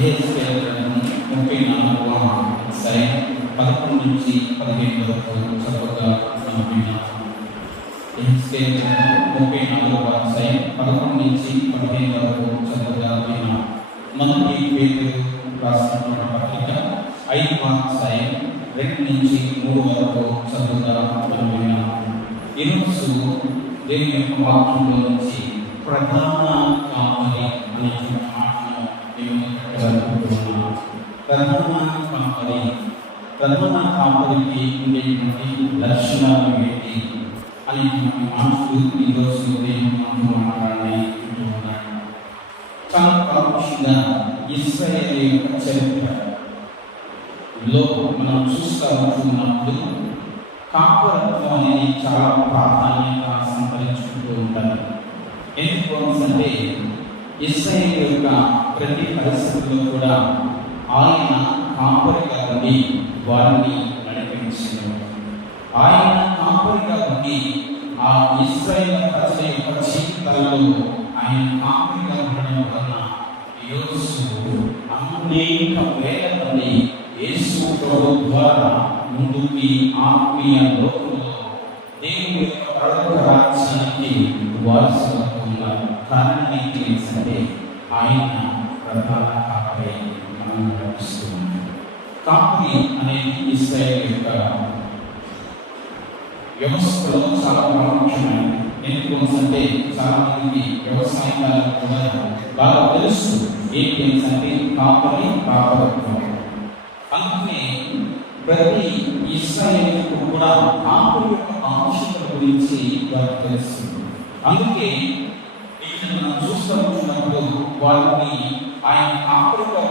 యెహెజ్కేలు గ్రంథం 34వ అధ్యాయం 11 నుంచి 15 వరకు చదువుగా విన్నాం. యెహెజ్కేలు గ్రంథం 34వ అధ్యాయం 11 నుంచి 15 వరకు చదువుగా విన్నాం. మొదటి పేతురు రాసిన పత్రిక 5వ అధ్యాయం 2 నుంచి 3 వరకు చదువుగా విన్నాం. ఈరోజు దేవుని యొక్క వాక్యంలో నుంచి ప్రధాన కాపరి అనేటువంటి మాటను నేను పెట్టాలనుకుంటున్నాను. ప్రధాన కాపరికి ఉండేటువంటి లక్షణాలు ఏంటి అనేటువంటి మాటలు ఈరోజు దేవుని మాట్లాడాలనుకుంటున్నాను. చాలా ప్రాముఖ్యంగా ఇశ్రాయేలు యొక్క చరిత్రలో మనం చూస్తూ ఉంటున్నప్పుడు కాపరత్వం అనేది చాలా ప్రాధాన్యత సంతరించుకుంటూ ఉంటారు. ఎందుకు అంటే ఇశ్రాయేలు యొక్క ప్రతి పరిస్థితుల్లో కూడా ఆయన కాపరిగా ఉండి వారిని నడిపించారు. ఆయన కాపరిగా ఉండి ఆ ఇశ్రాయేలు ప్రజల యొక్క జీవితాల్లో ఆయన కాపరిగా ఉండడం వలన ఈరోజు అనేక వేల మంది యేసు ప్రభు ద్వారా ముందుకి ఆత్మీయ లోకంలో దేవుని యొక్క పరలోక రాజ్యానికి వారసులవుతున్నారు. కారణం ఏంటంటే ఆయన ప్రధాన కాపరి మనం నడిపిస్తున్నాడు. కాపరి అనేది ఇశ్రాయేలు యొక్క వ్యవస్థలో చాలా ప్రాముఖ్యమైనది. ఎందుకంటే చాలా మందికి వ్యవసాయాలు కూడా బాగా తెలుసు ఏంటి అంటే కాపరత్వం. అందుకనే ప్రతి ఇశ్రాయేలుకు కూడా కాపరి యొక్క ఆవశ్యకత గురించి వారికి తెలుసు. అందుకే ఇక్కడ మనం చూస్తున్నప్పుడు వారిని ఆయన కాపరిగా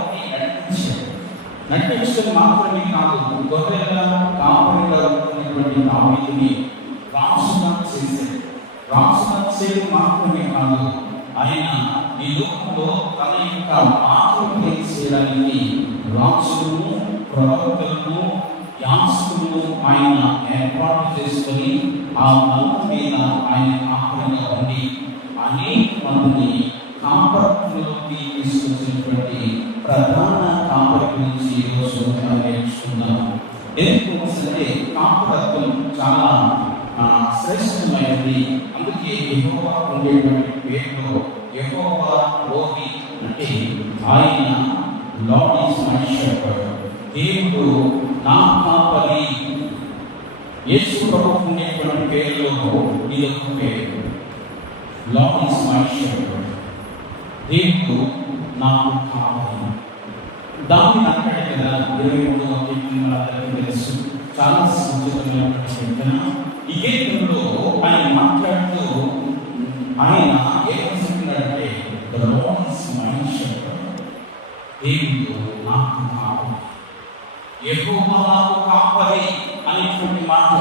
నడిపించడం మాత్రమే కాదు, గొర్రెల కాపరిగా ఉన్నటువంటి దావీదుని రాజుగా చేయడం మాత్రమే కాదు, ఆయన ఈ లోకంలో తన యొక్క మాటలు చేయడానికి రాజులను, ప్రవక్తలను, యాజకులను ఆయన ఏర్పాటు చేసుకొని ఆ మంది మీద ఆయన కాపరిగా ఉండి అనేక మందిని కాపరత్వంలోకి తీసుకొచ్చినటువంటి ప్రధాన కాపరి గురించి ఈరోజు మనం నేర్చుకుందాం. ఎందుకంటే కాపరత్వం చాలా శ్రేష్టమైనది. అందుకే యెహోవా ఉండేటువంటి పేరులో యెహోవా రోహి అంటే ఆయన లార్డ్ ఈజ్ మై షెపర్డ్, దేవుడు నా కాపరి. యేసు ప్రభువు ఉండేటువంటి పేరులో ఇది ఒక పేరు, లార్డ్ ఈజ్ మై షెపర్డ్, దేవుడు నాకు కాపరి. దాన్ని అంటాడు కదా 23వ కీర్తనలో తెలుసు, చాలా సూచితమైనటువంటి కీర్తన. ఈ కీర్తనలో ఆయన మాట్లాడుతూ ఆయన ఏమనుకుంటున్నాడంటే the Lord is my shepherd, దేవుడు నాకు కాపరి, యెహోవా నాకు కాపరి అనేటువంటి మాట.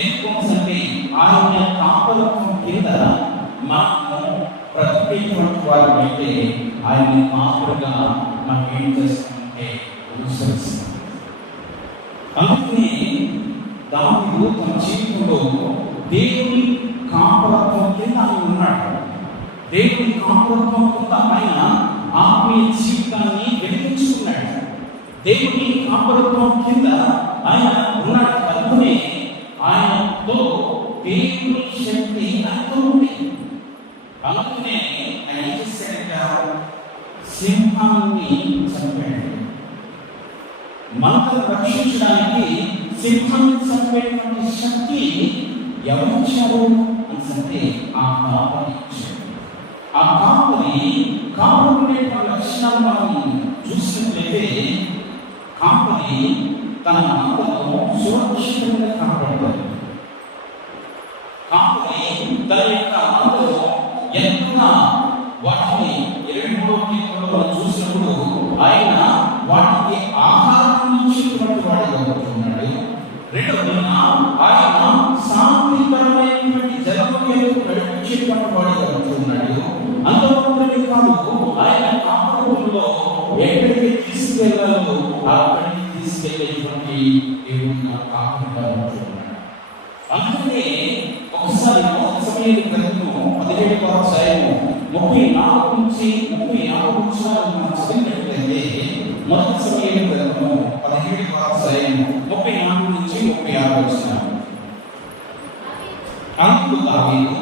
ఎందుకంటే ఆయన కాపరత్వం కింద మనము బ్రతికేటువంటి వారినైతే ఆయన కాపరిగా మనం ఏం చేస్తామంటే అనుసరిస్తాం. అందుకని దావీదు తన జీవితంలో దేవుని కాపరత్వం కింద ఆయన ఉన్నాడు. దేవుని కాపరత్వం కింద ఆయన ఆత్మీయ జీవితాన్ని వెలిగించుకున్నాడు. దేవుని కాపరత్వం కింద ఆయన ఉన్నాడు. అందుకనే ఆయనతో దేవుని శక్తి అంతా ఉంది. అందుకనే ఆయన ఏం చేశాడంటే సింహాన్ని చంపాడు. మనల్ని రక్షించడానికి సింహాన్ని చంపేటువంటి శక్తి ఎవరిచ్చారు అంటే ఆ కాపరి ఇచ్చాడు. ఆ కాపరి లక్షణాలు మనం చూసినట్లయితే కాపరి తన మందను సురక్షితంగా కాపాడతాడు. కాపరి తన యొక్క మందను ఎంతగా వాటిని 23వ కీర్తనలో చూసినప్పుడు ఆయన వాటికి ఆహారం ఇచ్చేటువంటి వాడిగా ఉంటున్నాడు. రెండవదిగా ఆయన శాంతికరమైనటువంటి జలములకు నడిపించేటువంటి వాడిగా ఉంటున్నాడు. అంతమాత్రమే కాదు, ఆయన కాపరంలో ఎక్కడికి తీసుకెళ్లాలో అక్కడికి తీసుకెళ్లేటువంటి దేవుడు కాపరిగా ఉంటున్నాడు. అందుకనే ఒకసారి సమయాన్ని గ్రంథము 17వ అధ్యాయము 34 నుంచి 36 వచనాలు మనం చదివినట్లయితే మొదటి సమయం గ్రంథము 17వ అధ్యాయం 34 నుంచి 36 వచనం. అందుకు దావీదు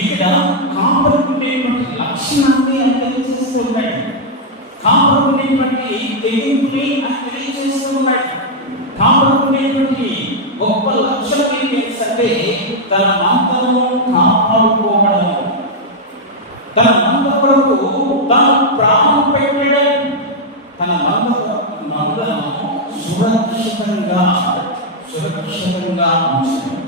ఇక్కడ కాపాడుకునేటువంటి లక్షణాన్ని ఆయన తెలియజేస్తూ ఉన్నాడు. కాపాడుకునేటువంటి తెగింపుని ఆయన తెలియజేస్తూ ఉన్నాడు. కాపాడుకునేటువంటి గొప్ప లక్షణం ఏంటంటే తన మందను కాపాడుకోవడం, తన మంద కొరకు తాను ప్రాణం పెట్టడం, తన మందను సురక్షితంగా ఉంచడం.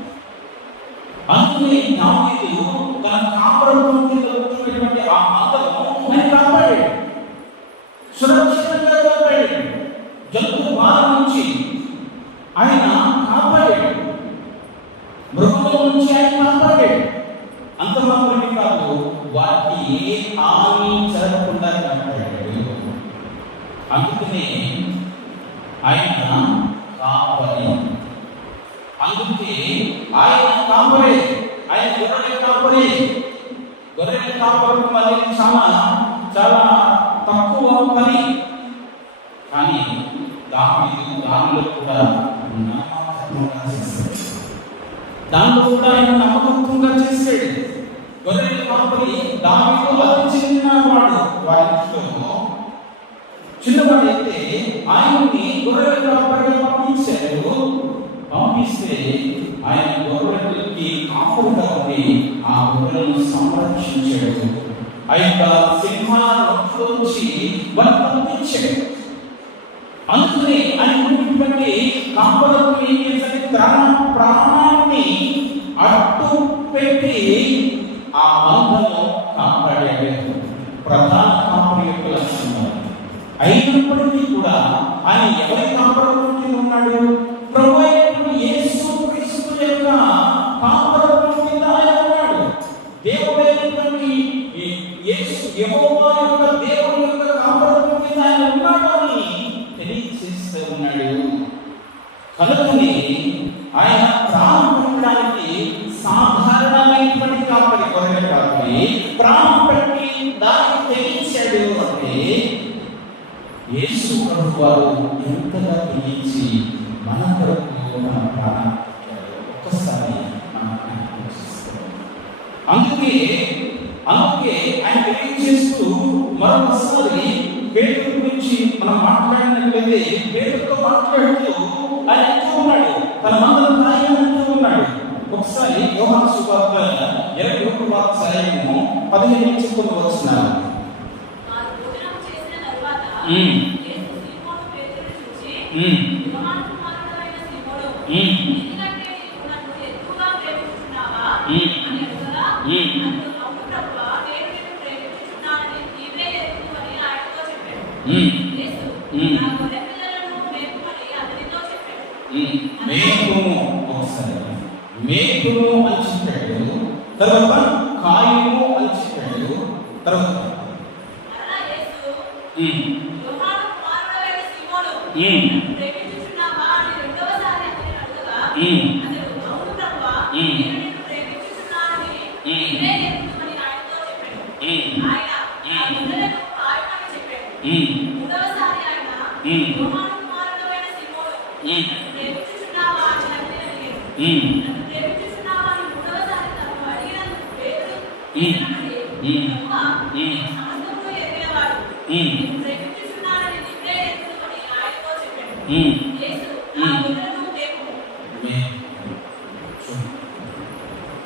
అందుకని దావీదు తన కాపురం కింద కూర్చున్నటువంటి ఆ మందను ఆయన కాపాడాడు, సురక్షితంగా కాపాడాడు. జంతు బాధ నుంచి ఆయన కాపాడాడు, మృగముల నుంచి ఆయన కాపాడాడు. అంత మాత్రమే కాదు, వాటికి ఏ హాని జరగకుండా కాపాడాడు. అందుకనే ఆయన కాపరి. అందుకే ఆయన కాపరే, ఆయన గొర్రెల కాపరే. గొర్రెల కాపరకు మళ్ళీ చాలా తక్కువ పని, కానీ దానిలో కూడా ఆయన నమ్మకంగా చేశాడు. గొర్రెల కాపరి దావీదు అతి చిన్నవాడు, వారిలో చిన్నవాడు అయితే ఆయన్ని గొర్రెల కాపరిగా పంపిస్తే ఆయన గొర్రెలకి కాపురుగా ఉండి ఆ గొర్రెలను సంరక్షించాడు. ఆ యొక్క సింహాల నుంచి వారిని పంపించాడు. అందుకని ఆయన ఉన్నటువంటి కాపురులకు ఏం చేశాడు? ప్రాణాన్ని అడ్డు పెట్టి ఆ మందను కాపాడాడు. ప్రధాన కాపురి యొక్క లక్షణం. అయినప్పటికీ కూడా ఆయన ఎవరి కాపురంలో ఉన్నాడు? ప్రభు యేసు క్రీస్తు యొక్క కాపురం కింద ఆయన ఉన్నాడు. దేవుడైనటువంటి యేసు యెహోవా యొక్క దేవుని యొక్క కాపురం కింద ఆయన ఉన్నాడు అని తెలియజేస్తూ ఉన్నాడు. కనుకని ఆయన ప్రాణం పెట్టడానికి సాధారణమైనటువంటి కాపరి, గొర్రెల కాపరి ప్రాణం పెట్టి దాన్ని తెగించాడు అంటే యేసు ప్రభు వారు ఎంతగా తెగించి మన కొరకు మన ప్రాణం ఒక్కసారి అందుకే ఆయన తెలియజేస్తూ మరొకసారి పేతురు గురించి మనం మాట్లాడినట్లయితే పేతురుతో మాట్లాడుతూ ఆయన అంటూ ఉన్నాడు, తన మందరం రాయనంటూ ఉన్నాడు. ఒకసారి యోహాను సువార్త 21వ అధ్యాయము 15 నుంచి 19 వచనాలు. మేకును అని చెప్పాడు, తర్వాత కాయము అని చెప్పాడు, తర్వాత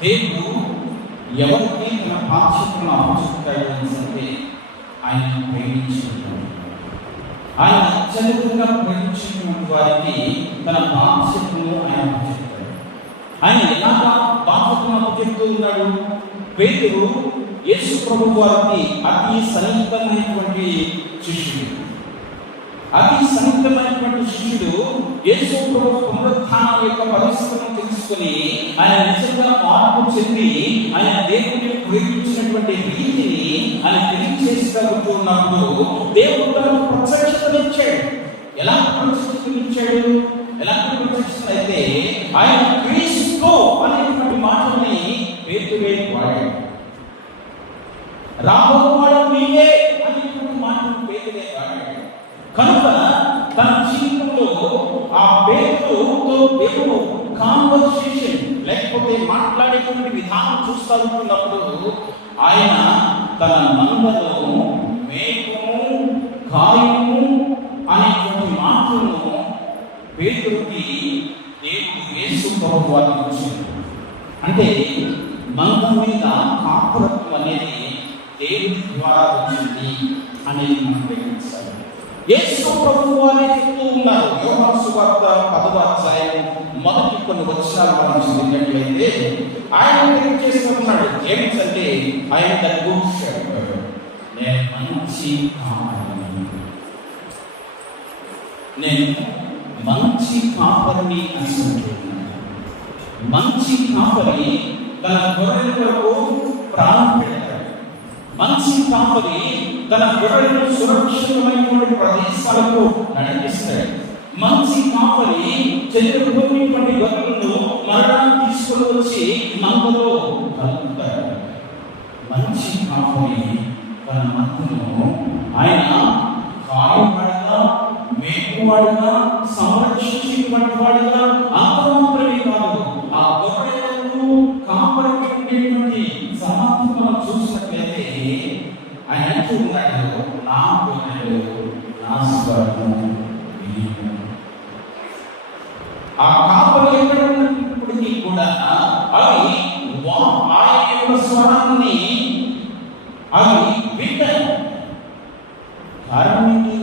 దేవుడు ఎవరికి తన బాధ్యతను అప్పచెప్తాడు అంటే ఆయన ప్రేమించుకుంటాడు. ఆయన అత్యధికంగా ప్రేమించినటువంటి వారికి తన బాధ్యతను ఆయన అప్పచెప్తాడు. ఆయన ఎలాగా బాధ్యతను అప్పచెప్తూ ఉన్నాడు? పేతురు యేసు ప్రభు వారికి అతి సన్నిహితమైనటువంటి శిష్యుడు. అతి సన్నిహితమైనటువంటి శిష్యుడు యేసు ప్రభు పునరుత్థానం యొక్క పరిస్థితులను తెలుసుకుని ఆయన నిజంగా మార్పు చెంది ఆయన దేవుడిని ప్రేమించినటువంటి రీతిని ఆయన తెలియజేస్తూ ఉన్నప్పుడు దేవుడు తనకు ప్రత్యక్షతనిచ్చాడు. ఎలాంటి ప్రత్యక్షతనిచ్చాడు? ఎలాంటి ప్రత్యక్షత అయితే ఆయన క్రీస్తు అనేటువంటి మాటని పేతురే వాడాడు. రాబోవాడు నీవే అనేటువంటి మాటను పేతురే వాడాడు. కనుక తన జీవితంలో ఆ పేతురుతో దేవుడు కాన్వర్సేషన్ లేకపోతే మాట్లాడేటువంటి విధానం చూస్తూ ఉంటున్నప్పుడు ఆయన తన మందలో మేకము గాయము అనేటువంటి మాటలను పేతురుకి దేవుడు యేసు ప్రభువు వారికి ఇచ్చాడు. అంటే మందం మీద కాపురత్వం అనేది దేవుడి ద్వారా వచ్చింది అనేది మనం గ్రహించాలి. యేసు ప్రభువు వారే చెప్తూ ఉన్నారు. యోహాను సువార్త 10వ అధ్యాయం మొదటి కొన్ని వచనాలు మనం చదివినట్లయితే ఆయన తెలియజేస్తున్నాడు ఏమిటంటే ఆయన ద గుడ్ షెపర్డ్, నేను మంచి కాపరిని, నేను మంచి కాపరిని అనుకుంటున్నాను. మంచి కాపరి తన గొర్రెల కొరకు ప్రాణం పెడతాడు. మంచి కాపరి తన గొర్రెలను సురక్షితమైనటువంటి ప్రదేశాలకు నడిపిస్తాడు. మంచి కాపరి చెదిరిపోయినటువంటి గొర్రెలను మరణాన్ని తీసుకొని వచ్చి మందలో కలుపుతాడు. మంచి కాపరి తన మందను ఆయన కాయవాడుగా మేపువాడుగా సంరక్షించేటువంటి వాడుగా అంత మాత్రమే కాదు, ఆ గొర్రెలను కాపరికి ఉండేటువంటి సమాప్తి మనం చూసినట్లయితే ఆయన అంటూ ఉన్నాడు, నా గొర్రెలు నా స్వరము విను. ఆ కాపరి ఎక్కడ ఉన్నప్పటికీ కూడా అవి ఆయన యొక్క స్వరాన్ని అవి వింటాయి. కారణం ఏంటి?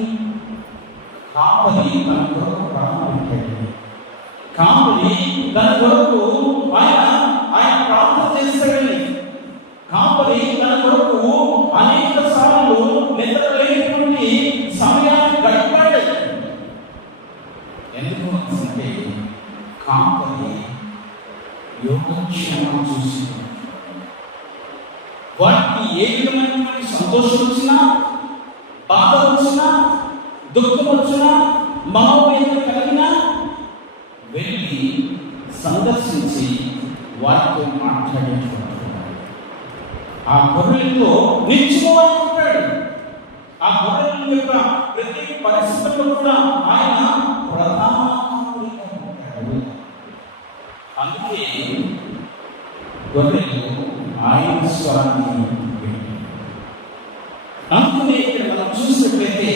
కాపరి తన కొరకు ప్రాణం పెట్టాడు. కాపరి తన కొరకు ఆయన ప్రార్థన చేస్తాడని, కాపరి తన కొరకు అనేక సార్లు నిద్రలేనటువంటి సమయాన్ని గడిపాడు. ఎందుకు అంటే కాపరి యోగక్షేమం చూసి వాటికి ఏ విధమైనటువంటి సంతోషం వచ్చినా, బాధ వచ్చినా, దుఃఖం వచ్చినా, మనోవేదన కలిగినా వెళ్ళి సందర్శించి వారితో మాట్లాడేటువంటి ఆ గొర్రెలతో నిత్యముగా ఉంటాడు. ఆ గొర్రెల యొక్క ప్రతి పరిస్థితుల్లో కూడా ఆయన ప్రధానంగా ఉంటాడు. అందుకే గొర్రెలు ఆయన స్వరాన్ని అందుకే ఇక్కడ మనం చూసినట్లయితే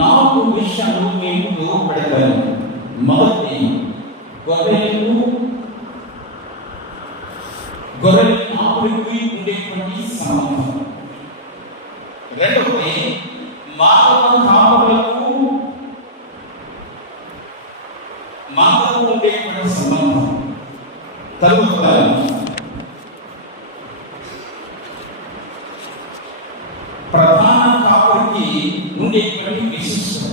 4 విషయాలు మేము పెడతాను. మొదటి, గొర్రెలు కాపురికి ఉండేటువంటి సంబంధం. రెండవది, మానవ కాపులకు ఉండేటువంటి సంబంధం. తరువాత ప్రధాన కాపురికి ఉండేటువంటి విశిష్టత.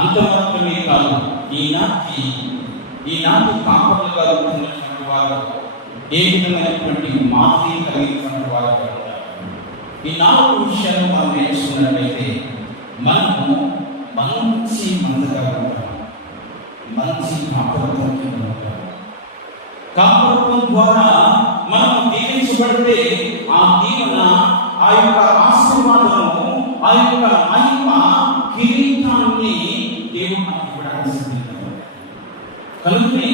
అంత మాత్రమే కాదు, ఈనాటి కాపులుగా ఉంటున్నటువంటి వారు ఏ విధమైనటువంటి మాఫీ కలిగినటువంటి వారు ఉంటారు. ఈ 4 విషయాలు మనం నేర్చుకున్నట్లయితే మనము మంచి మందగా ఉంటాం, మంచి కాపురత్వం ఉంటాం. కాపురత్వం ద్వారా మనం దీవించబడితే ఆ దీవెన, ఆ యొక్క ఆశీర్వాదము, ఆ యొక్క మహిమ కిరీటాన్ని దేవుడు మనకు ఇవ్వడానికి సిద్ధంగా. కనుకనే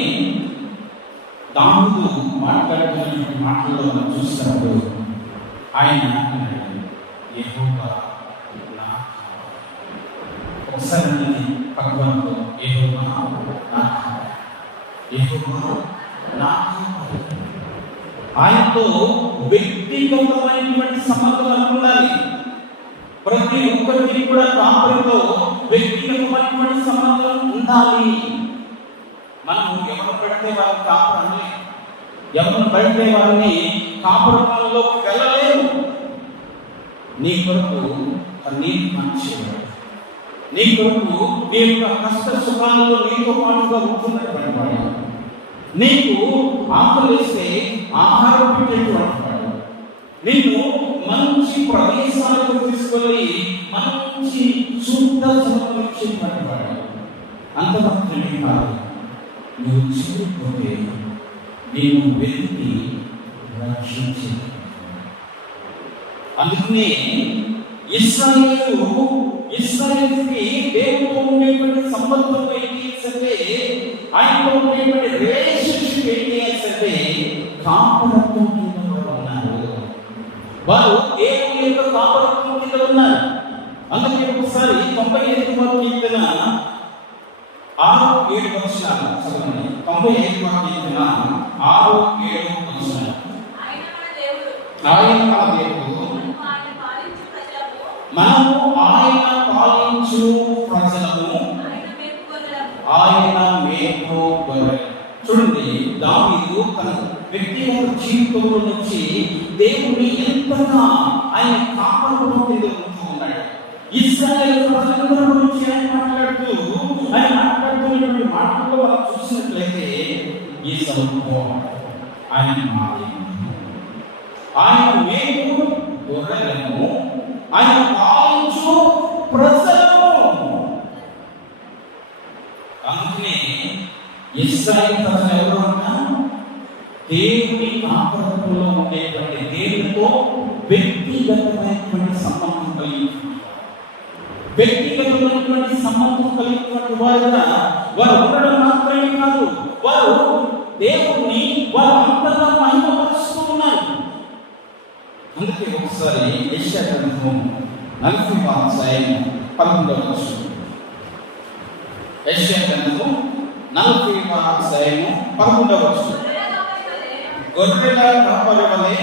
దావీదు మాట్లాడుతున్నటువంటి మాటల్లో మనం చూసినప్పుడు ఆయన యెహోవా నా కాపరి. ఒకసారి పక్కనతో యెహోవా నా కాపరి, యెహోవా నా కాపరి. ఆయనతో వ్యక్తిగతమైనటువంటి సంబంధం ఉండాలి. ప్రతి ఒక్కరికి కూడా కాపరితో వ్యక్తిగతమైనటువంటి సంబంధం ఉండాలి. మనం ఎవరు పెడితే వారిని కాపాడాలి, ఎవరు పెడితే వారిని కాపాడడంలోకి వెళ్ళలేము. నీ కొరకు కన్నీరు మంచివాడు, నీ కొరకు నీ యొక్క కష్ట సుఖాలలో నీతో పాటుగా ఉంటున్నటువంటి వాడు, నీకు ఆకలిస్తే ఆహారం పెట్టేటువంటి వాడు, నిన్ను మంచి ప్రదేశాలకు తీసుకెళ్ళి మంచి శుద్ధ జలం ఇచ్చేటువంటి వాడు. అంత మాత్రమే కాదు, నువ్వు చూడకపోతే నేను వెతికి రక్షించి. అందుకనే ఇశ్రాయేలుకి దేవుడితో ఉండేటువంటి సంబంధం ఏంటి అంటే, ఆయనతో ఉండేటువంటి రిలేషన్షిప్ ఏంటి అంటే కాపరత్వం కింద ఉన్నారు. వారు దేవుని యొక్క కాపరత్వం కింద ఉన్నారు. అందుకే ఒకసారి 95వ కీర్తన 6-7 వచనాలు చదవండి. 95వ కీర్తన 6-7 వచనాలు. ఆయన మన దేవుడు, మనము ఆయన పాలించు ప్రజలము, ఆయన మేపు గొర్రెలు. చూడండి, దావీదు తన వ్యక్తిగత జీవితంలో నుంచి దేవుని ఎంతగా ఆయన కాపాడుతూ ఉంటూ ఉన్నాడు. ఇశ్రాయేలు ప్రజలందరి గురించి ఆయన మాట్లాడుతున్నటువంటి మాటల్లో మనం చూసినట్లయితే ఈ సమూహం ఆయన మేపు గొర్రెలను, ఆయన పాలించు ప్రజలను. అందుకనే ఇశ్రాయేలు ప్రజలు ఎవరు అన్నా దేవుని కాపురంలో ఉండేటువంటి దేవునితో వ్యక్తిగతమైనటువంటి సంబంధం కలిగినటువంటి వారుగా వారు ఉండడం మాత్రమే కాదు, వారు దేవుణ్ణి వారు అంతగా మహిమపరుస్తూ ఉన్నారు. అందుకే ఒకసారి యెషయా గ్రంథం 40వ అధ్యాయం 11వ వచనం. యెషయా గ్రంథం 40వ అధ్యాయం 11వ వచనం. గొర్రెల కాపరి వలె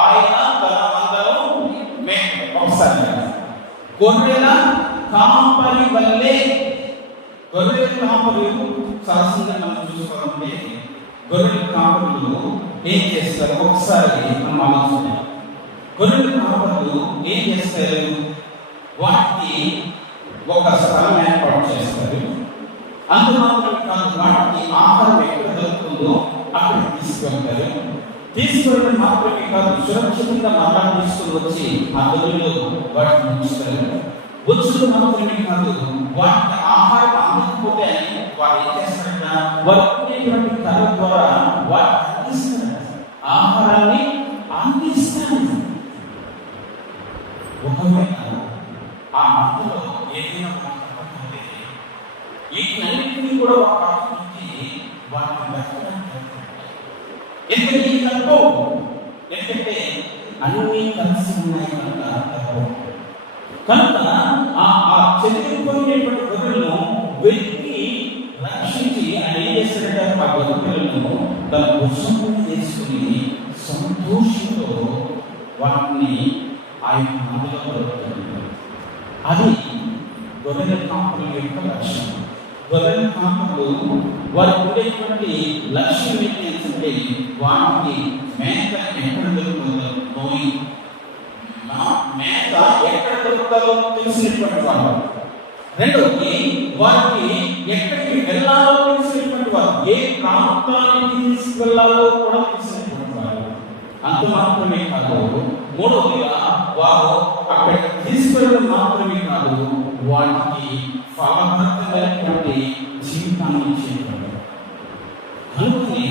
ఆయన తన మందను మేపు. ఒకసారి గొర్రెల కాపరి వలె. గొర్రెల కాపరులు సరసంగా మనం చూసుకోవాలంటే గొర్రెల కాపరులు ఏం చేస్తారు? ఒకసారి మనం ఆలోచించాలి. గొర్రెల కాపరులు ఏం చేస్తారు? వాటికి ఒక స్థలం ఏర్పాటు చేస్తారు. అందుమాత్రమే కాదు, వాటికి ఆహారం ఎక్కడ దొరుకుతుందో అక్కడ తీసుకెళ్తారు. తీసుకెళ్ళడం మాత్రమే కాదు, సురక్షితంగా మరలా తీసుకుని వచ్చి ఆ గొర్రెలు వాటిని ఉంచుతారు. వచ్చుడు మాత్రమే కాదు, వాటికి ఆహారం అందకపోతే వారు ఏం చేస్తారంట, వారు ఉండేటువంటి కళ ద్వారా వాటిని అందిస్తారు, ఆహారాన్ని అందిస్తారు. ఒకవేళ ఆ మంటలో ఏదైనా తప్పకపోతే వీటన్నింటినీ కూడా వాటికి ఎందుకంటే అన్ని కలిసి ఉన్నాయి కనుక ఆ చెదిరిపోయినటువంటి గొర్రెలను వెతికి రక్షించి ఆయన ఏం చేస్తాడంటే ఆ గొర్రెలను తన భుజంలో చేసుకుని సంతోషంతో వాటిని ఆయన అందులో దొరుకుతుంది. అది గొర్రెల కాపుల యొక్క లక్ష్యం. గొర్రెల కాపులు వారికి ఉండేటువంటి లక్ష్యం ఏంటంటే వాటికి మేత ఎక్కడ దొరుకుతుందో మేత ఎక్కడ దొరుకుతుందో తెలిసినటువంటి వారు. రెండవది, వారికి ఎక్కడికి వెళ్ళాలో తెలిసినటువంటి వారు, ఏ ప్రాంతానికి తీసుకెళ్లాలో కూడా తెలిసినటువంటి వారు. అంత మాత్రమే కాదు, మూడవదిగా వారు అక్కడికి తీసుకెళ్ళడం మాత్రమే కాదు, వాటికి ఫలభరితమైనటువంటి జీవితాన్ని ఇచ్చేవాడు. అందుకని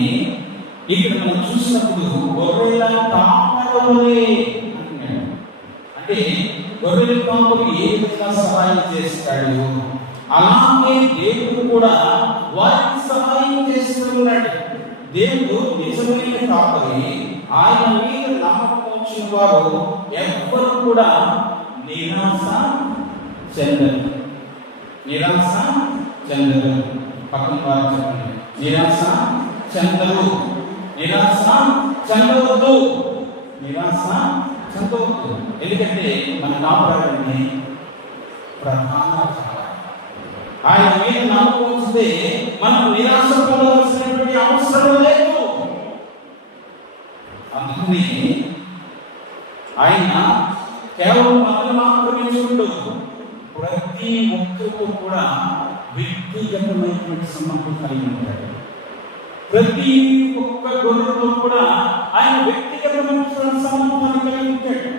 ఇక్కడ మనం చూసినప్పుడు గొర్రెల కాపరులే అంటున్నాడు. అంటే గొర్రెల కాపరు ఏ విధంగా సహాయం చేస్తాడు, అలాగే దేవుడు కూడా వారికి సహాయం చేస్తున్నాడు. దేవుడు నిజమైన కాపరి. ఆయన మీద నమ్మకం వచ్చిన వారు ఎవ్వరు కూడా నిరాశ చెందరు. పక్కన వారు చెప్పండి, నిరాశ చెందరు. నిరాశ చెందవద్దు. ఎందుకంటే మన కాపాడండి ప్రధాన. ఆయన మీద నమ్మకం వస్తే మనం నిరాశ పొందవలసినటువంటి అవసరం లేదు. అందుకని ఆయన కేవలం మనల్ని మాత్రమే చూడు, ప్రతి ఒక్కరితో కూడా వ్యక్తిగతమైనటువంటి సంబంధం కలిగి ఉంటాడు. ప్రతి ఒక్క గొర్రెతో కూడా ఆయన వ్యక్తిగతమైనటువంటి సంబంధాన్ని కలిగి ఉంటాడు.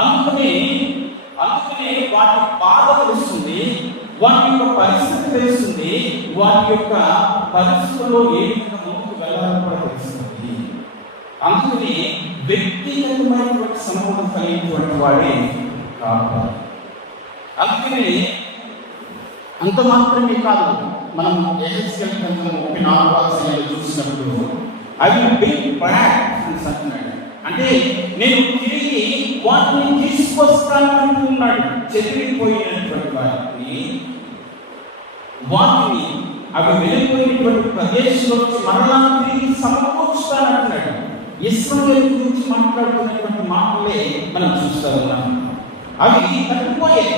అందుకనే వాటి బాధ తెలుస్తుంది, వాటి యొక్క పరిస్థితి తెలుస్తుంది, వాటి యొక్క పరిస్థితుల్లో ఏ విధంగా ముందుకు వెళ్ళాలని కూడా తెలుస్తుంది. అందుకని వ్యక్తిగతమైనటువంటి సంబంధం కలిగినటువంటి వాడే కావాలి. అందుకని అంత మాత్రమే కాదు, మనం ఎహెజ్కేలు గ్రంథం 34వ అధ్యాయంలో చూసినప్పుడు అవి బిగ్ బ్యాక్ అని అంటున్నాడు. అంటే నేను తిరిగి వాటిని తీసుకొస్తాను అంటున్నాడు. చెదిరిపోయినటువంటి వాటిని అవి వెళ్ళిపోయినటువంటి ప్రదేశంలో మరలా తిరిగి సమకూర్చుతానంటున్నాడు. ఇశ్రాయేలు గురించి మాట్లాడుతున్నటువంటి మాటలే మనం చూస్తూ ఉన్నాం. అవి తగ్గిపోయాయి.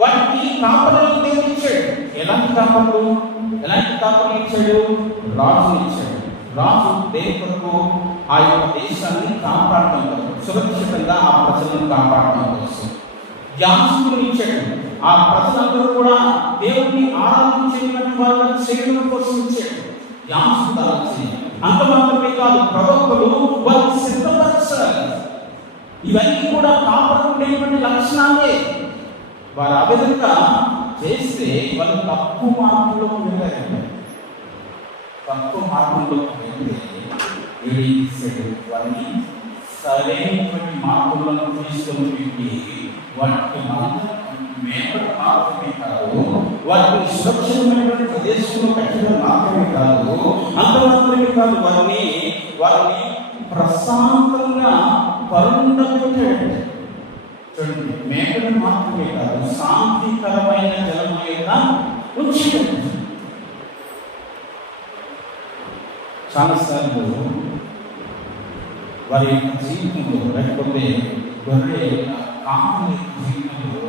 వాటికి కాపరులు దేవుడు ఇచ్చాడు. ఎలాంటి కాపరులు ఇచ్చాడు? రాజుని ఇచ్చాడు. రాజు దేవుని కొరకు ఆ యొక్క దేశాన్ని కాపాడటం కోసం, సురక్షితంగా ఆ ప్రజలను కాపాడటం కోసం యాజకులను ఇచ్చాడు. ఆ ప్రజలందరూ కూడా దేవుడిని ఆరాధించేటువంటి వాళ్ళని చేయడం కోసం ఇచ్చాడు. యాజకులు అంత మాత్రమే కాదు, ప్రవక్తలు వారిని సిద్ధపరచాలి. ఇవన్నీ కూడా కాపాడు ఉండేటువంటి లక్షణాలే. వారు ఆ విధంగా చేస్తే వాళ్ళు తప్పు మార్గంలో వెళ్ళారు. తప్పు మార్గంలో వెళ్తే వారిని సరైనటువంటి మార్గంలో తీసుకొని పెట్టి వాటికి మేపడం మాత్రమే కాదు, వాటిని సురక్షితమైనటువంటి ప్రదేశంలో పెట్టడం మాత్రమే కాదు, అంత మాత్రమే కాదు, వారిని ప్రశాంతంగా పరుండబెట్టాడు. చూడండి, మేపడం మాత్రమే కాదు, శాంతికరమైన జలం మీద ఉంచాడు. చాలాసార్లు వారి యొక్క జీవితంలో, లేకపోతే గొర్రె కాపుల జీవితంలో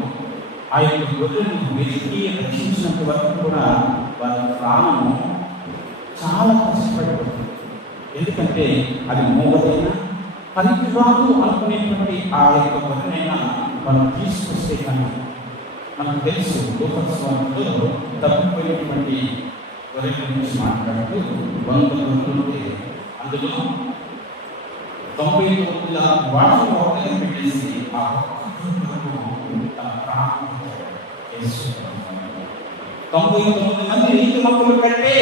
ఆ యొక్క గొర్రెను వెతికి రక్షించినంత వరకు కూడా వారి ప్రాణము చాలా కష్టపడిపోతుంది. ఎందుకంటే అది మూగదైనా పనికి రాదు అనుకునేటువంటి ఆ యొక్క గొర్రెనైనా మనం తీసుకొస్తే కానీ మనకు తెలుసు. లోకస్వామిలో తప్పిపోయినటువంటి గొర్రె గురించి మాట్లాడుతూ 100 గొర్రెలుంటే అందులో 99 వాటిని ఒకటే పెట్టేసి ఆ తన ప్రాణం 99 మంది నీతిమంతుల కంటే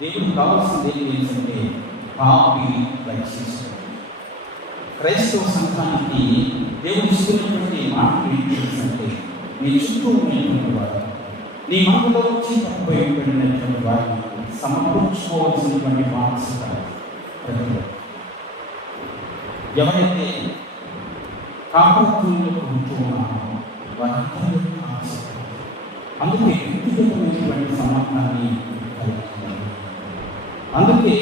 దేవుడు కావాల్సింది ఏంటంటే పాపి రక్షించడం. క్రైస్తవ సంఘానికి దేవుడు ఇస్తున్నటువంటి మాటలు ఏంటంటే, నీ చుట్టూ ఉన్నటువంటి వారు, నీ మనలో వచ్చి తప్పిపోయినటువంటి వారిని సమకూర్చుకోవాల్సినటువంటి బాధ్యత ప్రజలు. ఎవరైతే కాపాడుతూలో ఉంటూ ఉన్నారో వారందరూ అందుకే వ్యక్తిగతమైనటువంటి సంబంధాన్ని కలిగి. అందుకే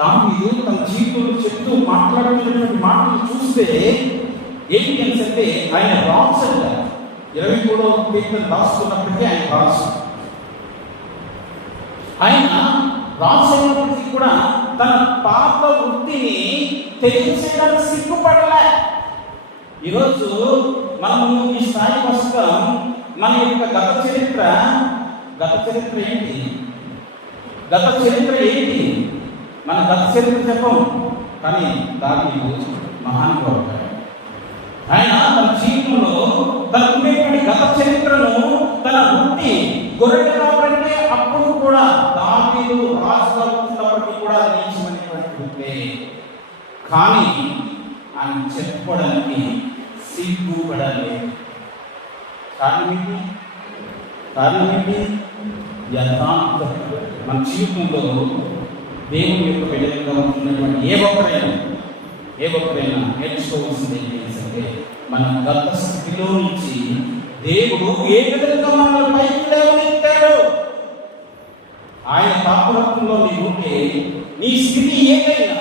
దావీదు తన జీవితంలో చెప్తూ మాట్లాడుతున్నటువంటి మాటలు చూస్తే ఏంటి అంటే, ఆయన రాసు 23వ కీర్తన రాస్తున్నప్పటికీ ఆయన రాసినప్పటికీ కూడా తన పాప వృత్తిని తెలియచేయడానికి సిగ్గుపడలే. ఈరోజు మనము ఈ స్థాయి వస్తాం. మన యొక్క గత చరిత్ర ఏంటి? మన గత చరిత్ర చెప్పం. కానీ దావీదు మహానుభావుడు. ఆయన తన జీవితంలో తన ఉండేటువంటి గత చరిత్రను, తన వృత్తి గొర్రెలు కావాలంటే అప్పుడు కూడా దావీదు రాజుగా ఉన్నప్పటికీ కూడా నీచమైనటువంటి వృత్తే. కానీ ఆయన చెప్పుకోవడానికి సిగ్గుపడాలి. కారణం ఏంటి? యథార్థ. మన జీవితంలో దేవుని యొక్క బిడ్డలుగా ఉంటున్నటువంటి ఏ ఒక్కరైనా నేర్చుకోవాల్సింది ఏంటంటే, మన గత స్థితిలో నుంచి దేవుడు ఏ విధంగా మనల్ని పైకి లేవనెత్తాడు. ఆయన పాపరత్వంలో నీవు ఉంటే నీ స్థితి ఏదైనా,